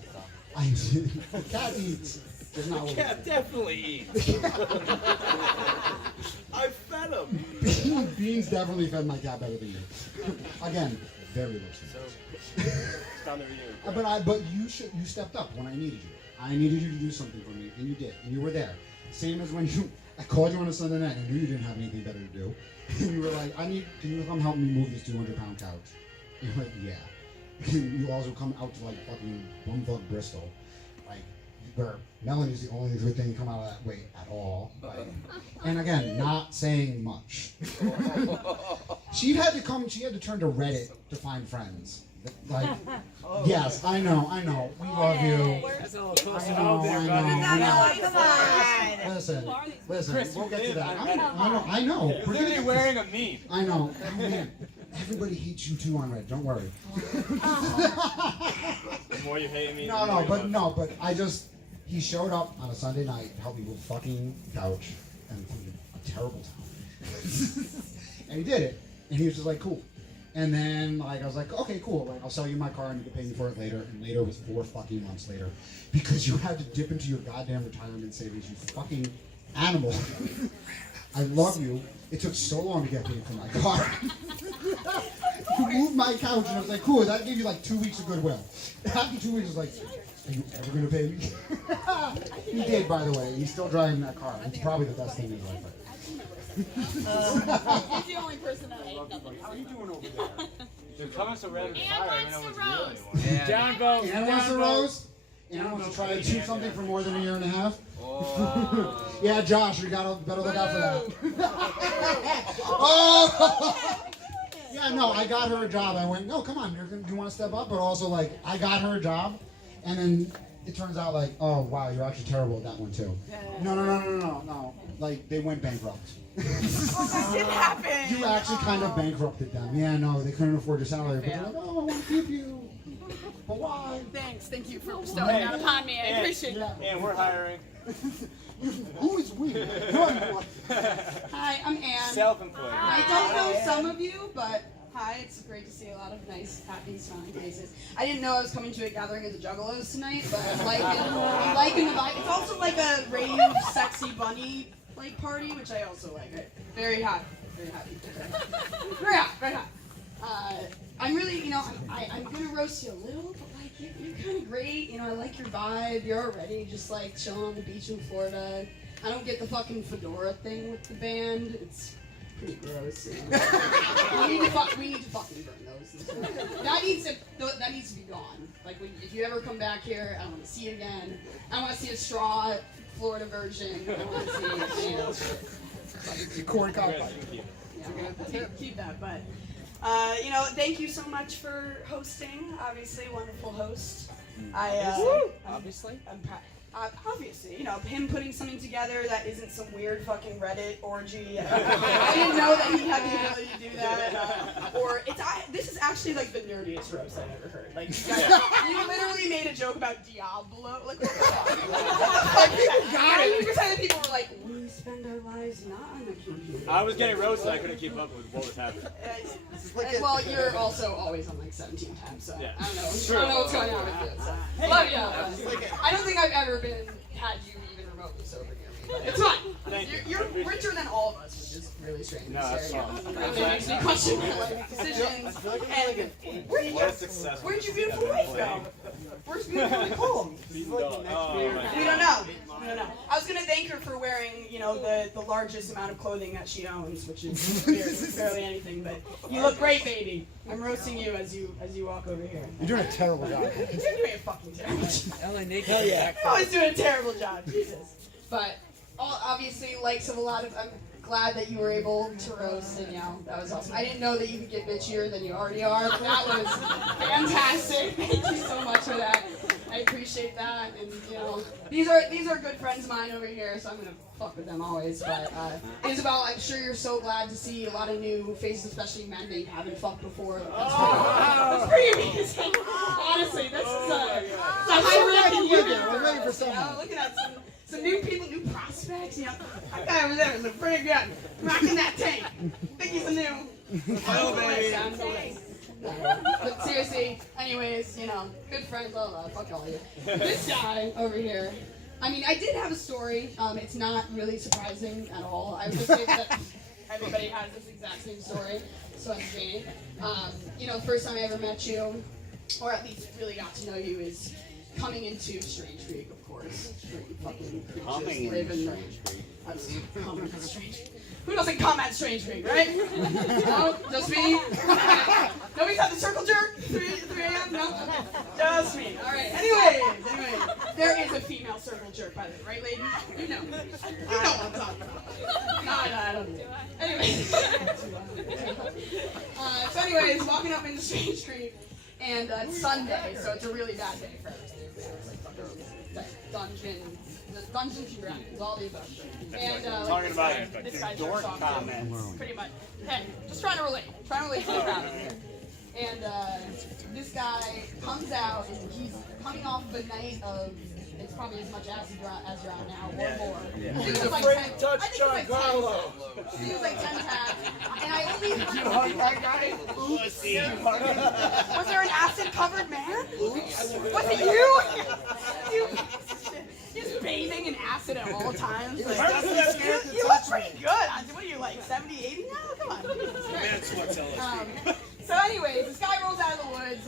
The cat eats. The cat definitely eats. I fed him. Beans definitely fed my cat better than you. Again, very low standards. But you stepped up when I needed you. I needed you to do something for me, and you did, and you were there. Same as when I called you on a Sunday night and I knew you didn't have anything better to do. And you were like, can you come help me move this 200-pound couch? And you're like, yeah. And you also come out to like fucking bumfuck Bristol. Like, where Melanie's the only good thing to come out of that weight at all. Like, and again, not saying much. She had to turn to Reddit to find friends. Like, yes, I know. We love you. That's a little close I know. Come on. Listen, we'll get to that. I know. You're literally wearing a meme. I know. Oh, man. Everybody hates you too on Reddit. Don't worry. The more you hate me, but he showed up on a Sunday night to help me move the fucking couch and a terrible town. And he did it. And he was just like, cool. And then like I was like, okay, cool. Like I'll sell you my car and you can pay me for it later. And later was 4 fucking months later because you had to dip into your goddamn retirement savings, you fucking animal. I love you. It took so long to get paid for my car. You moved my couch and I was like, cool. That gave you like 2 weeks of goodwill. After 2 weeks, I was like, are you ever gonna pay me? He did, by the way. He's still driving that car. It's probably the best thing in his life. He's the only person that ate nothing. How are you doing over there? Dude, coming so red and And fire, I wants know to what's roast. really one. Down vote. And wants to roast. And wants to try to shoot something for more than a year and a half. Oh. Yeah, Josh, you better look out for that. Oh! Yeah, no, I got her a job. I went, no, come on, do you want to step up? But also, like, I got her a job, and then it turns out, like, oh, wow, you're actually terrible at that one, too. No. Like, they went bankrupt. That did happen. You actually kind of bankrupted them. Yeah, no, they couldn't afford your salary, but they're like, oh, I want to keep you. But why? Thank you for bestowing that upon me. I appreciate it. And we're hiring. Who is we? Hi, I'm Anne. Self-employed. I don't know some of you, but hi, it's great to see a lot of nice, happy, smiling faces. I didn't know I was coming to a gathering of the Juggalos tonight, but I'm liking the vibe. It's also like a rave, sexy bunny like party, which I also like. Very hot, very happy. Very hot. I'm really, I'm gonna roast you a little, but like you're kind of great. I like your vibe. You're already just like chilling on the beach in Florida. I don't get the fucking fedora thing with the band. It's pretty gross. We need to fucking burn those. That needs to be gone. Like if you ever come back here, I don't want to see it again. I want to see a straw Florida version. I want to see Corn cob. Yeah, I'm gonna keep that, but. Thank you so much for hosting. Obviously, wonderful host. Obviously. Obviously, him putting something together that isn't some weird fucking Reddit orgy. I didn't know that he had the ability to do that. This is actually like the nerdiest roast I've ever heard. Like, you literally made a joke about Diablo. Like, what the fuck? Like, people got it. 90% of people were like, we spend our lives not on the computer. I was getting roasted. I couldn't keep up with what was happening. Well, you're also always on like 17 tabs, so Yeah. I don't know what's going on with you. So. Love you. I don't think I've ever had you even remotely sober near me. But it's fine. You're richer than all of us. is really strange. No, that's It fine. really makes me question my life decisions. And where'd your beautiful wife go? Where's beautiful Nicole? We don't know. I was gonna thank her for wearing, you know, the largest amount of clothing that she owns, which is barely anything. But you look great, baby. I'm roasting you as you walk over here. You're doing a terrible job. You're doing a fucking terrible job. LA naked. Hell yeah. You're always doing a terrible job, Jesus. But obviously, likes of a lot of. I'm glad that you were able to roast, and that was awesome. I didn't know that you could get bitchier than you already are, but that was fantastic. Thank you so much for that. I appreciate that, and these are good friends of mine over here, so I'm gonna fuck with them always. But Isabel, I'm sure you're so glad to see a lot of new faces, especially men that you haven't fucked before. That's pretty amazing. Honestly, this is a high record. I'm ready for someone. Looking at some new people, new prospects. That guy over there looks pretty good. Rocking that tank. Think he's a new. Oh, baby. But seriously, anyways, good friends, blah, blah, fuck all of you. This guy over here, I mean, I did have a story. It's not really surprising at all. I would say that everybody has this exact same story, so it's me. First time I ever met you, or at least really got to know you, is coming into Strange Creek, of course. Fucking creatures live in Strange Creek. Coming into Strange Creek. Who doesn't come at Strange Creek, right? No? Just me? Nobody's had the circle jerk? 3 a.m.? No? Just me. Alright, anyways. There is a female circle jerk, by the way, right, ladies? You know. You know what I'm talking about. No, I don't do it. Anyways, walking up into Strange Creek, and it's Sunday, so it's a really bad day for everything. It's like Dungeons and Dragons, all the above. And Talking about this guy's dork off comments. pretty much. Hey, just trying to relate to the crowd over here. And this guy comes out, and he's coming off of a night of, it's probably as much acid as you're on now, or more. I think it was like 10. I think it was like 10 packs. And I only Did you hug that guy? Was there an acid-covered man? Was it you? Just bathing in acid at all times. Like, you look pretty good. What are you, like 70, 80 now? Come on. That's what's LSD. So anyways, this guy rolls out of the woods.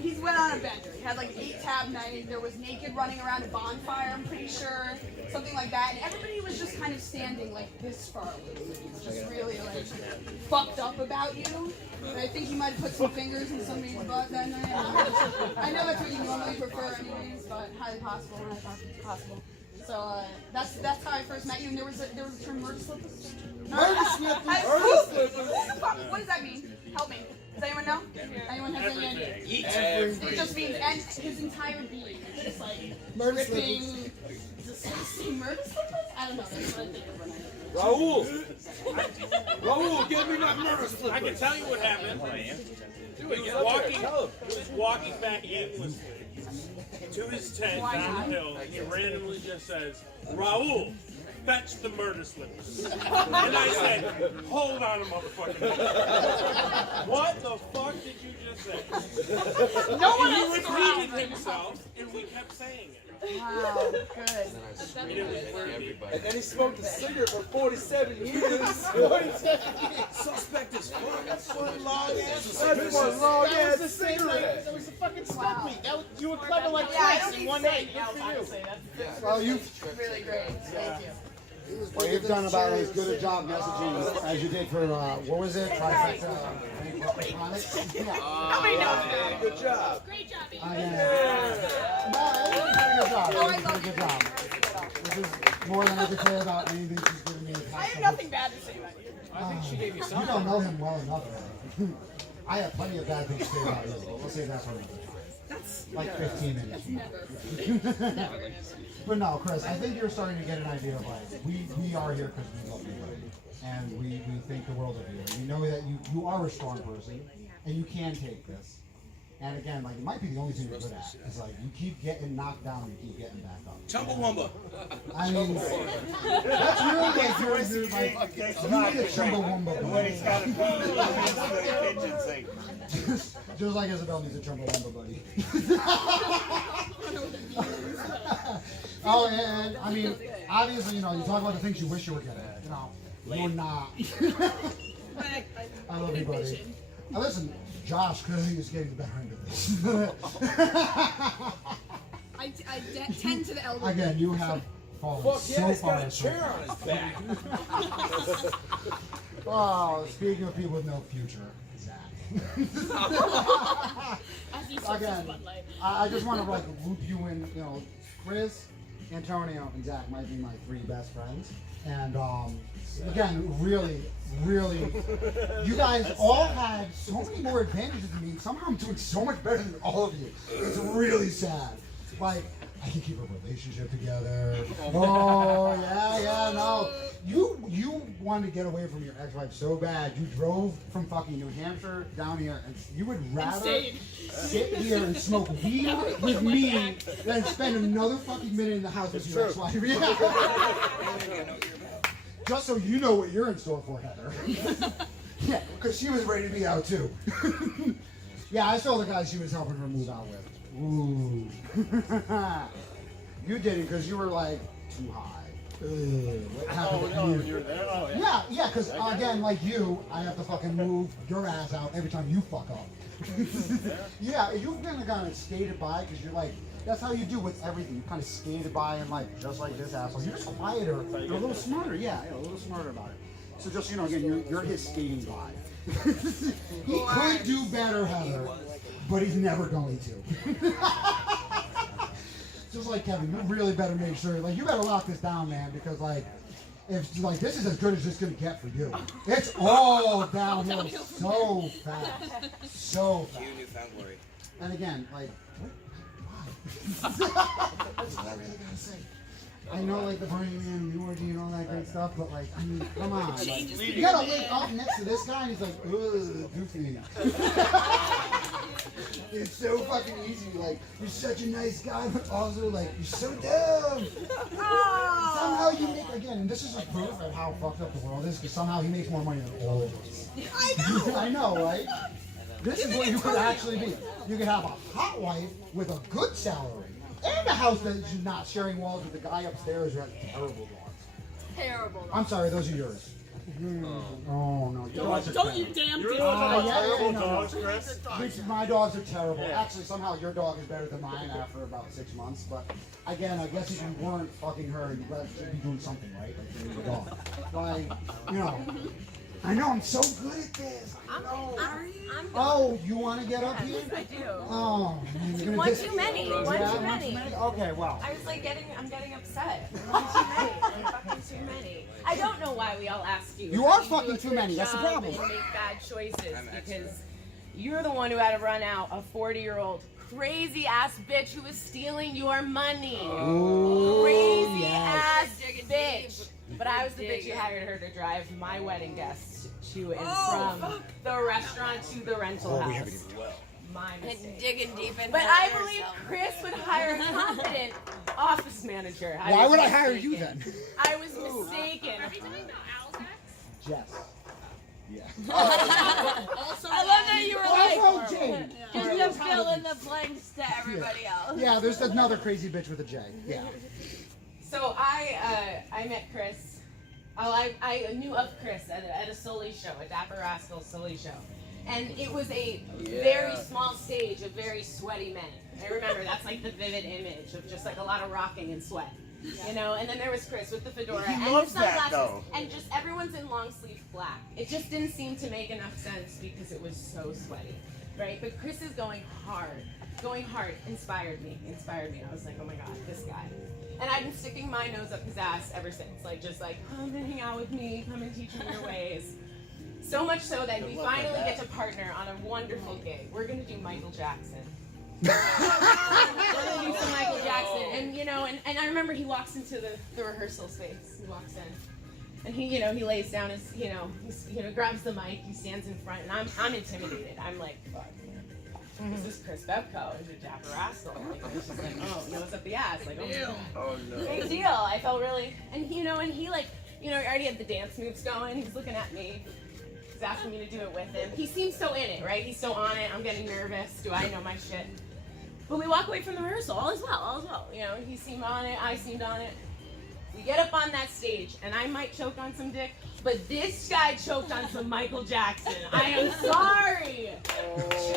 He's went on a bender. He had like an 8-tab night. There was naked running around a bonfire, I'm pretty sure. Something like that. And everybody was just kind of standing like this far away. Just really like fucked up about you. And I think you might have put some fingers in somebody's butt that night. I know that's what you normally prefer anyways, but highly possible. So that's how I first met you. And there was a term, murder slippers. Murder slippers. What does that mean? Help me. Does anyone know? Anyone has any idea? It just means his entire being. It's just like ripping, disgusting murder slippers? I don't know. That's what I think of when I Raul, give me my murder slip. I can tell you what happened. He was walking back aimlessly to his tent down the hill, and he randomly just says, "Raul, fetch the murder slippers." And I said, "Hold on a motherfucking minute. What the fuck did you just say?" No one He else repeated himself, and we kept saying it. Wow, good. And then he smoked a cigarette for 47 years. Suspect is fuck. That's one long ass cigarette. That was the fucking smoke week. You were clever like twice in one night. Good for you. Well, you've Really great. Thank you. you've done about as good a job messaging as you did for what was it? Trifecta. Nobody knows that. Good job. Great job, baby. Good job. This is more than I could say about anything she's given me. I have nothing bad to say about you. I think she gave you You something. don't know him well enough. I have plenty of bad things to say about you. We'll save that for another time. Like 15 minutes. Never. But no, Chris, I think you're starting to get an idea of like, we are here because we love you, and we think the world of you. And we know that you are a strong person, and you can take this. And again, like, it might be the only thing you're good at. It's like, you keep getting knocked down, and you keep getting back up. Chumbawamba. I mean, that's really like your dude, like, you need a Chumbawamba. The way he's got it the kitchen sink. Just like Isabel needs a Chumbawamba buddy. Oh, and I mean, obviously, you talk about the things you wish you were good at. You're not. I love you, buddy. Listen, Josh clearly is getting the better end of this. I tend to the elder. Again, you have fallen Fuck so yeah, he's far. got a chair on his back. Oh, speaking of people with no future, Zach. Again, I just want to like loop you in. You know, Chris, Antonio, and Zach might be my 3 best friends, and again, really, you guys all had so many more advantages than me. Somehow I'm doing so much better than all of you. It's really sad. Like, I can keep a relationship together. Oh, yeah, no. You wanted to get away from your ex-wife so bad. You drove from fucking New Hampshire down here, and you would rather sit here and smoke weed with me than spend another fucking minute in the house with your ex-wife. Yeah. Just so you know what you're in store for, Heather. Yeah, because she was ready to be out too. Yeah, I saw the guy she was helping her move out with. Ooh. You did it because you were like too high. What happened to you? You were there? Oh, yeah. Yeah, because again, like you, I have to fucking move your ass out every time you fuck up. Yeah, you've been kind of skated by because you're like, that's how you do with everything. You kind of skated by and like, just like this asshole. You're just quieter. You're a little smarter. Yeah, a little smarter about it. So just so you know, again, you're his skating by. He could do better, Heather, but he's never going to. Just like Kevin, you really better make sure, like, you better lock this down, man, because like, if like this is as good as it's gonna get for you. It's all downhill so fast, so fast. You newfound glory. And again, like, why? That's all I really gotta say. I know, like, the Burning Man and Yorkie and all that great stuff, but like, I mean, come on. Like, you gotta wake up next to this guy and he's like, ugh, goofy. It's so fucking easy. Like, you're such a nice guy, but also, like, you're so dumb. Somehow you make, again, and this is just proof of how fucked up the world is, because somehow he makes more money than all of us. I know. I know, right? This is what you could actually be. You could have a hot wife with a good salary. And a house that is not sharing walls with the guy upstairs who has terrible dogs. Terrible. I'm sorry, those are yours. Oh no, your dogs are Don't you terrible. damn You're think. talking about terrible no. dogs, Chris? My dogs are terrible. Actually, somehow your dog is better than mine after about 6 months. But again, I guess if you weren't fucking her, you should be doing something right, like doing your dog. Like, you know, I know I'm so good at this. I'm Oh, you want to get up here? I do. Oh, man, you're gonna One dis- too many. Yeah, One too one many. Okay, well. I was like I'm getting upset. One too many. One fucking too many. I don't know why we all ask you. You how are do fucking do a too good many, that's the job problem. And make bad choices because you're the one who had to run out a 40-year-old crazy ass bitch who was stealing your money. Ooh, Crazy yes. ass bitch. But I was the bitch who hired her to drive my wedding guests to and from the restaurant to the rental house. My mistake. Digging deep in. But I believe Chris would hire a competent office manager. Why would I hire you then? I was mistaken. Are we talking about Al's ex? Jess. Also, I love that you were like, Also Jane. just to fill in the blanks to everybody else. Yeah, there's another crazy bitch with a J. Yeah. so I met Chris. I knew of Chris at a Sully show, a Dapper Rascal Sully show. And it was a very small stage of very sweaty men. I remember that's like the vivid image of just like a lot of rocking and sweat. You know, and then there was Chris with the fedora and the sunglasses, and just everyone's in long sleeve black. It just didn't seem to make enough sense because it was so sweaty, right? But Chris is going hard, inspired me. I was like, oh my god, this guy. And I've been sticking my nose up his ass ever since, like just like, come and hang out with me, come and teach me your ways. So much so that we finally get to partner on a wonderful gig. We're gonna do Michael Jackson. We're gonna do some Michael Jackson, and you know, and I remember he walks into the rehearsal space. He walks in, and he lays down his, grabs the mic. He stands in front, and I'm intimidated. I'm like, fuck, this is Chris Bepko, he's a Dapper Rascal. Like, it's just like, oh, nose up the ass, like, oh no, big deal. I felt really, and he like, I already had the dance moves going. He was looking at me. He's asking me to do it with him. He seems so in it, right? He's so on it. I'm getting nervous. Do I know my shit? But we walk away from the rehearsal. All is well. He seemed on it. I seemed on it. We get up on that stage, and I might choke on some dick. But this guy choked on some Michael Jackson. I am sorry.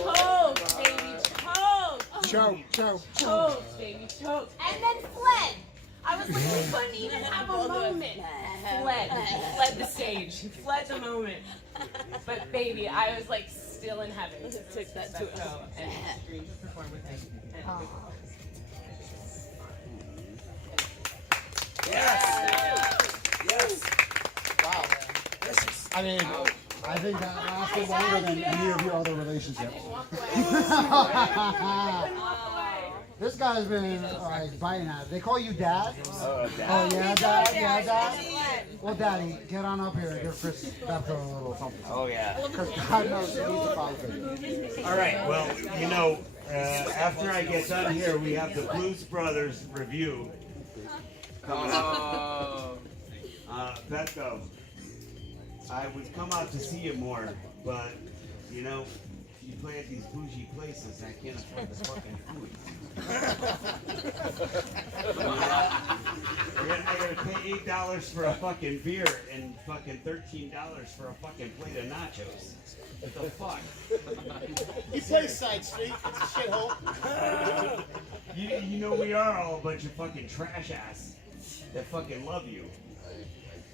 Choked, baby, choked. Choked, baby, choked. And then fled. I was like, he couldn't even have a moment. Fled the stage. He fled the moment. But baby, I was like still in heaven. Took that to go and perform with me. Yes. Wow. I mean, I think that lasted longer than any of your other relationships. This guy's been like biting at it. They call you Dad? Oh, yeah, Dad? Yeah, Dad? Well, Daddy, get on up here and give Chris Bepko a little something. Oh, yeah. Because God knows he needs a father. All right, well, you know, after I get done here, we have the Blues Brothers review coming up. Bepko, I would come out to see you more, but, you know, you play at these bougie places, I can't afford the fucking food. I gotta pay $8 for a fucking beer and fucking $13 for a fucking plate of nachos. What the fuck? He plays side street. It's a shithole. You know we are all a bunch of fucking trash ass that fucking love you.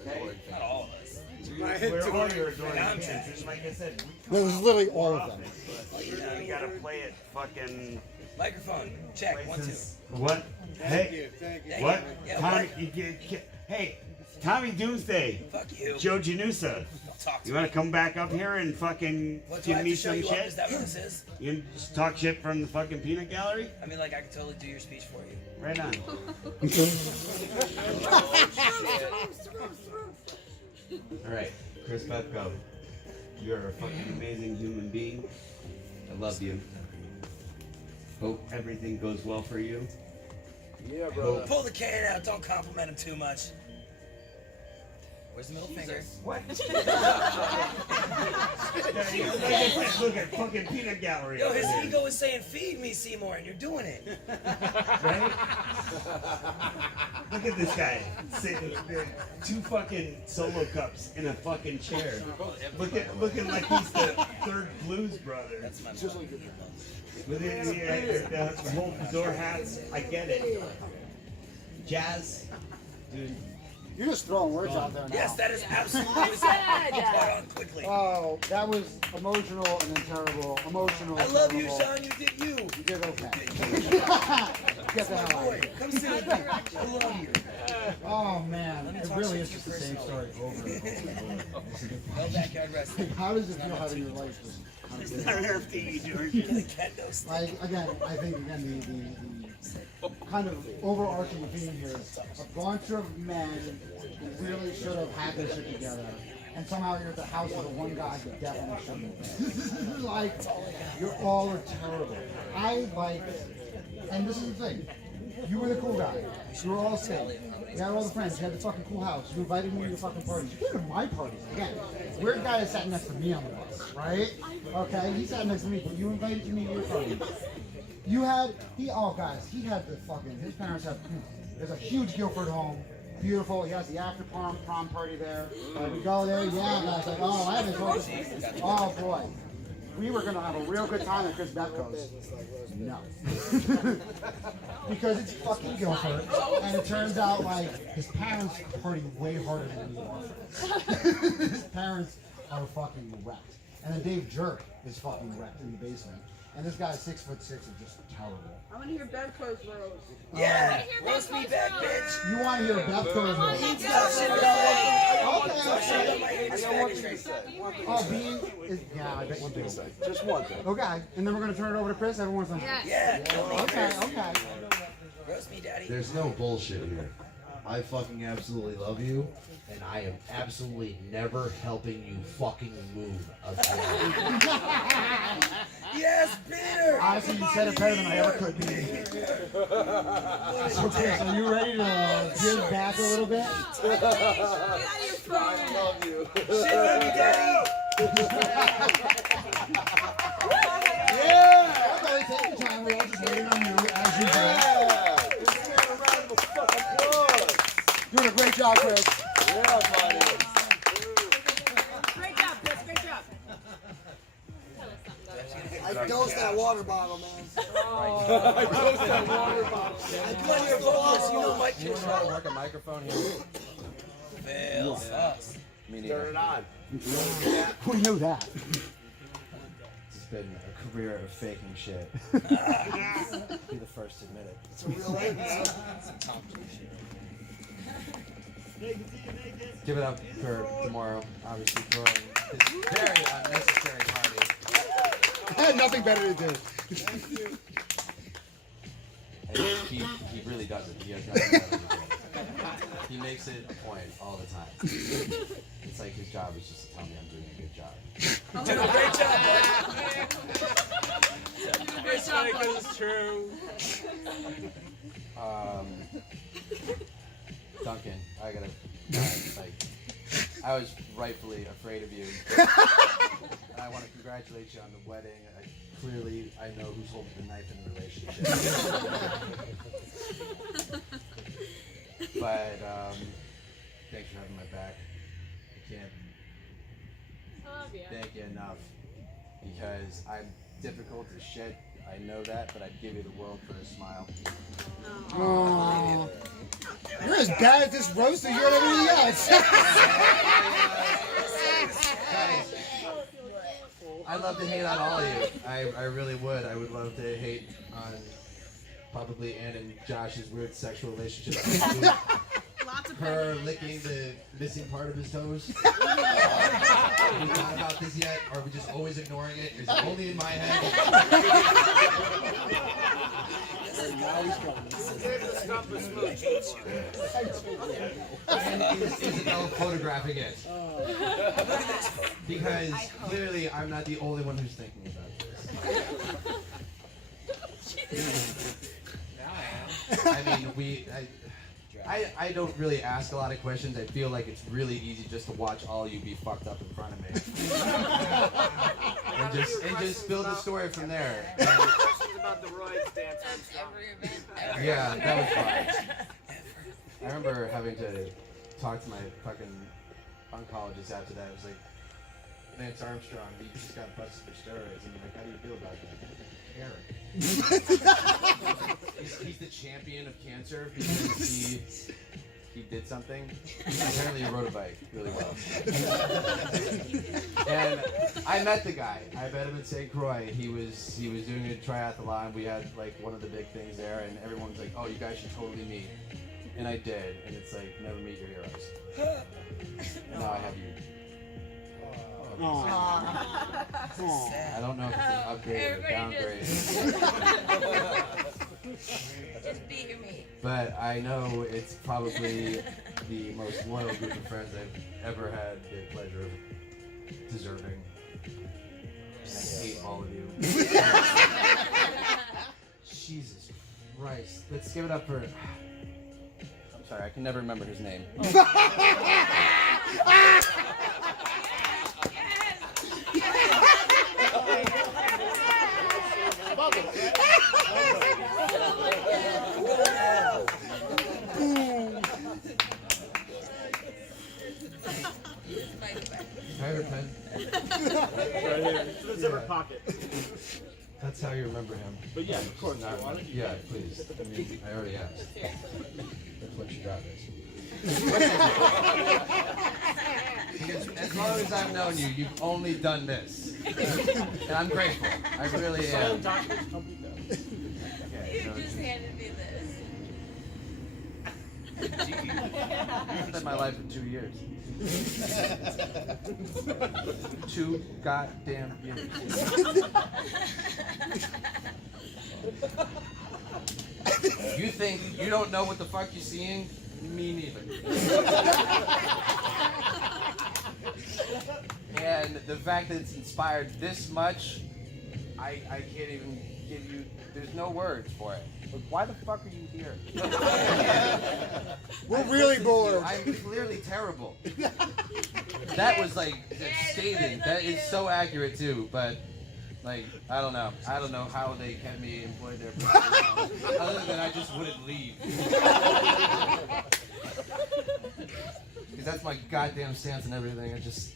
Okay? Not all of us. We're all your adoring fans. And like I said, This is literally all of them. But you gotta play it fucking. Microphone. Check. Places. 1, 2. What? Hey. Thank you. What? Yeah, Tommy, hey, Tommy Doomsday. Fuck you. Joe Janusa. Talk to You want to come back up here and fucking give me some shit? Is that what this is? You can just talk shit from the fucking peanut gallery? I mean, like, I could totally do your speech for you. Right on. All right, Chris Bepko. You're a fucking amazing human being. I love you. Hope everything goes well for you. Yeah, bro. Pull the can out. Don't compliment him too much. Where's the middle finger? What? Look at fucking peanut gallery. Yo, his ego is saying, "Feed me, Seymour," and you're doing it. Right? Look at this guy sitting there, 2 fucking solo cups in a fucking chair. Looking like he's the 3rd Blues brother. That's my With the whole door hats, I get it. Jazz, dude. You're just throwing words out there now. Yes, that is absolutely what on quickly. Oh, that was emotional and then terrible. Emotional. I love you, terrible. Sean. You did you. You did okay. Get the hell out of Boy, here. come sit with me. I love you. Oh man, it really is just the same story over and over. No backyard wrestling. How does it feel having your life just It's not enough to eat, George. like again, I think again the kind of overarching theme here is a bunch of men who really should have had their shit together. And somehow you're at the house of the one guy who definitely shouldn't have. Like, you're all are terrible. I like, and this is the thing, you were the cool guy. You were all safe. You had all the friends. You had the fucking cool house. You invited me to your fucking parties. You came to my parties. Again, weird guy is sat next to me on the bus, right? Okay, he sat next to me, but you invited me to your parties. You had, he had the fucking, his parents have, there's a huge Guilford home. Beautiful. He has the after prom party there. We go there. Yeah, guys. Like, oh, I haven't told you. Oh boy, we were gonna have a real good time at Chris Bepko's. No, because it's fucking Guilford, and it turns out like his parents party way harder than we are. His parents are fucking wrecked, and then Dave Jerk is fucking wrecked in the basement. And this guy's 6'6" and just terrible. I want to hear Bepko's roast. Yeah, roast me back, bitch. You want to hear Bepko's roast? He's got shit Okay. Oh, Bean is, yeah, I bet you do. Just one thing. Okay, and then we're going to turn it over to Chris. Everyone's like, Yeah. okay. Roast me, daddy. There's no bullshit here. I fucking absolutely love you, and I am absolutely never helping you fucking move again. Yes, Peter! Honestly, you said it better than I ever could, Bean. So, Chris, are you ready to give back a little bit? I love you. Shit on me, daddy! Yeah! Okay, take your time. We're all just waiting on you as you do. Doing a great job, Chris. Yeah, buddy. I dosed that water bottle, man. I dosed that water bottle. I put your boss, you know Mike. You know how to work a microphone here? Fail sus. Me neither. Turn it on. We knew that. It's been a career of faking shit. Be the first to admit it. It's a real life. Give it up for tomorrow, obviously throwing this very unnecessary party. I had nothing better to do. And he really does it. He has nothing better to do. He makes it a point all the time. It's like his job is just to tell me I'm doing a good job. I'm doing a great job, bud. It's true. Duncan, I gotta, I was rightfully afraid of you. I want to congratulate you on the wedding. Clearly, I know who's holding the knife in the relationship. But thanks for having my back. I can't thank you enough because I'm difficult as shit. I know that, but I'd give you the world for a smile. Aww. You're as bad at this roast as you're at everything else. Guys, I'd love to hate on all of you. I really would. I would love to hate on probably Ann and Josh's weird sexual relationship. Her licking the missing part of his toes. We thought about this yet? Or are we just always ignoring it? Is it only in my head? And is Isabel photographing it? Because clearly I'm not the only one who's thinking about this. I mean, I don't really ask a lot of questions. I feel like it's really easy just to watch all you be fucked up in front of me. and just build a story from there. Questions about the Roy's dance on Yeah, that was fun. I remember having to talk to my fucking oncologist after that. It was like, Lance Armstrong, he just got busted for steroids. And like, how do you feel about that? He's the champion of cancer because he did something. Apparently he rode a bike really well. And I met the guy. I met him in St. Croix. He was doing a triathlon. We had like one of the big things there, and everyone was like, "Oh, you guys should totally meet." And I did, and it's like never meet your heroes. And now I have you. I don't know if it's an upgrade or a downgrade. Just beat your meat. But I know it's probably the most loyal group of friends I've ever had the pleasure of deserving. And I hate all of you. Jesus Christ. Let's give it up for... I'm sorry, I can never remember his name. Can I have a pen? Right here. It's in the zipper pocket. That's how you remember him. But yeah, of course. Yeah, please. I mean, I already asked. That's what you got this. Because as long as I've known you, you've only done this. And I'm grateful. I really am. Okay, You just handed me this. I've been my life in 2 years. 2 goddamn years. You think you don't know what the fuck you're seeing? Me neither. And the fact that it's inspired this much, I can't even give you, there's no words for it. Like, why the fuck are you here? We're really bored. I'm clearly terrible. That was like stated. That is so accurate too, but like I don't know how they kept me employed there for so long. Other than I just wouldn't leave. Because that's my goddamn stance and everything. It just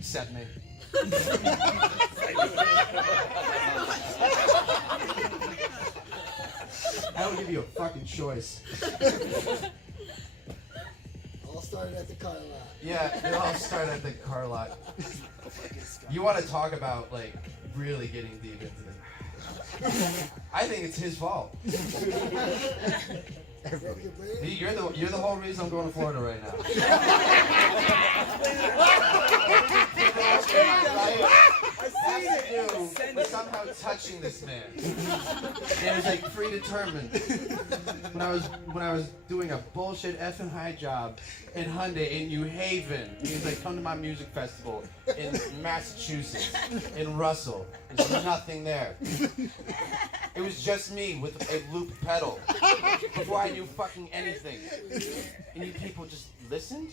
set me. I don't give you a fucking choice. All started at the car lot. Yeah, it all started at the car lot. You want to talk about like really getting deep into it? I think it's his fault. You're the whole reason I'm going to Florida right now. With somehow touching this man. It was like predetermined. When I was doing a bullshit effing high job in Hyundai in New Haven. He's like, come to my music festival in Massachusetts, in Russell. There's nothing there. It was just me with a loop pedal before I knew fucking anything. And you people just listened?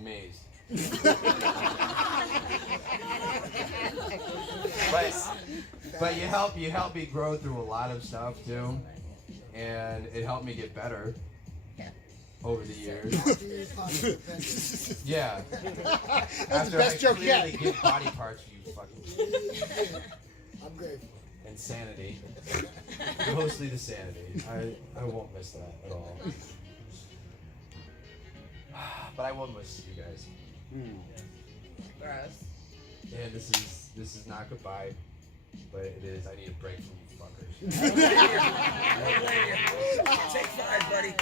Amazed. But you helped me grow through a lot of stuff too, and it helped me get better over the years. Yeah. That's the best joke yet. Give body parts for you fucking. I'm grateful. And sanity. Mostly the sanity. I won't miss that at all. But I will miss you guys. Gross. And this is not goodbye, but it is. I need a break from you fuckers. Take 5, buddy.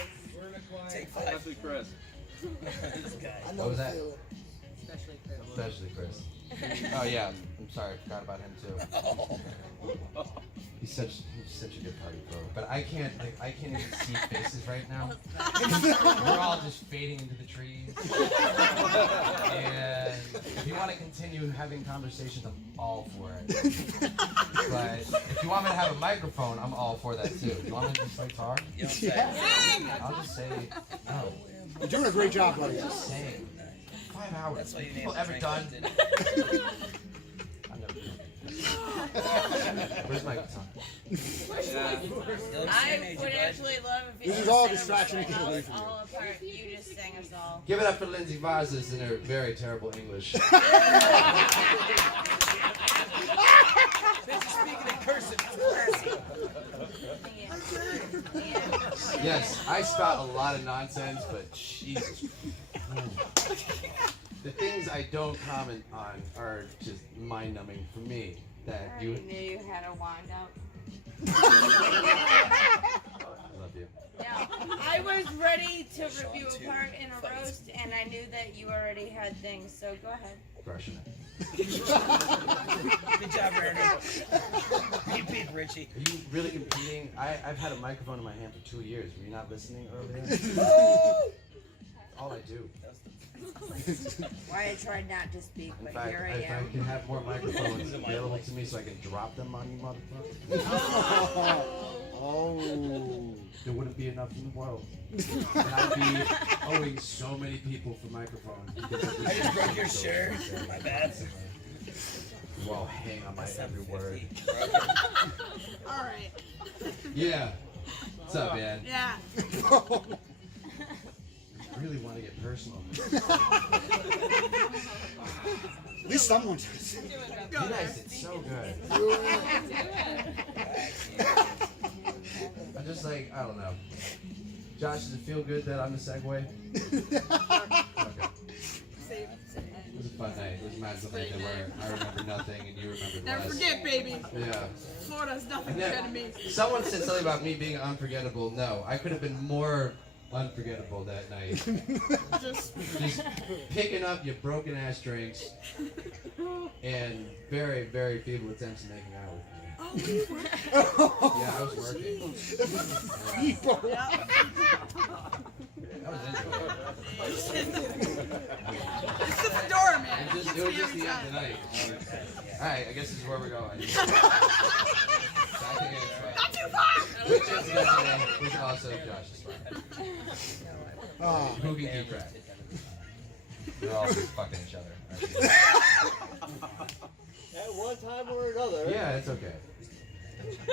Take 5. Especially Chris. This guy. What was that? Especially Chris. Especially Chris. Oh yeah, I'm sorry, I forgot about him too. He's such a good party pro. But I can't even see faces right now. We're all just fading into the trees. And if you want to continue having conversations, I'm all for it. But if you want me to have a microphone, I'm all for that too. You want me to just like talk? I'll just say no. You're doing a great job, buddy. Just saying. 5 hours. That's why you People named ever done? Franklin. I've never done. Where's my guitar? I would actually love if you This is just all sang distraction us to get away from you. all apart. You just sang us all. Give it up for Lindsay Vazas in her very terrible English. Bitch is speaking in cursive. It's classy. Yes, I spout a lot of nonsense, but Jesus. The things I don't comment on are just mind-numbing for me. That I you. already knew you had a wind up. I love you. Yeah, I was ready to review a part in a roast, and I knew that you already had things, so go ahead. Crushing it. Good job, Randy. Repeat, Richie. Are you really competing? I've had a microphone in my hand for 2 years. Were you not listening earlier? All I do. Why I tried not to speak, In but fact, here I if I am. can have more microphones available to me so I can drop them on you motherfuckers. Oh. There wouldn't be enough in the world. And I'd be owing so many people for microphones. I just broke your shirt. My bad. You all hang on my every word. All right. Yeah. What's up, man? Yeah. I really want to get personal. At least someone does. You guys did so good. I'm just like, I don't know. Josh, does it feel good that I'm the segue? Okay. It was a fun night. It was mad something where I remember nothing and you remember Never less. forget, baby. Yeah. Florida's nothing And good then, to me. someone said something about me being unforgettable. No, I could have been more unforgettable that night. Just Picking up your broken ass drinks and very, very feeble attempts at making out with me. Oh, we were. Yeah, I was working. I was into it. It's just the door, man. It was just the end of the night. Alright, I guess this is where we're going. Back again. Not too far. Which is today, which also Josh's spot. Who can keep track? They're all just fucking each other. At one time or another. Yeah, it's okay.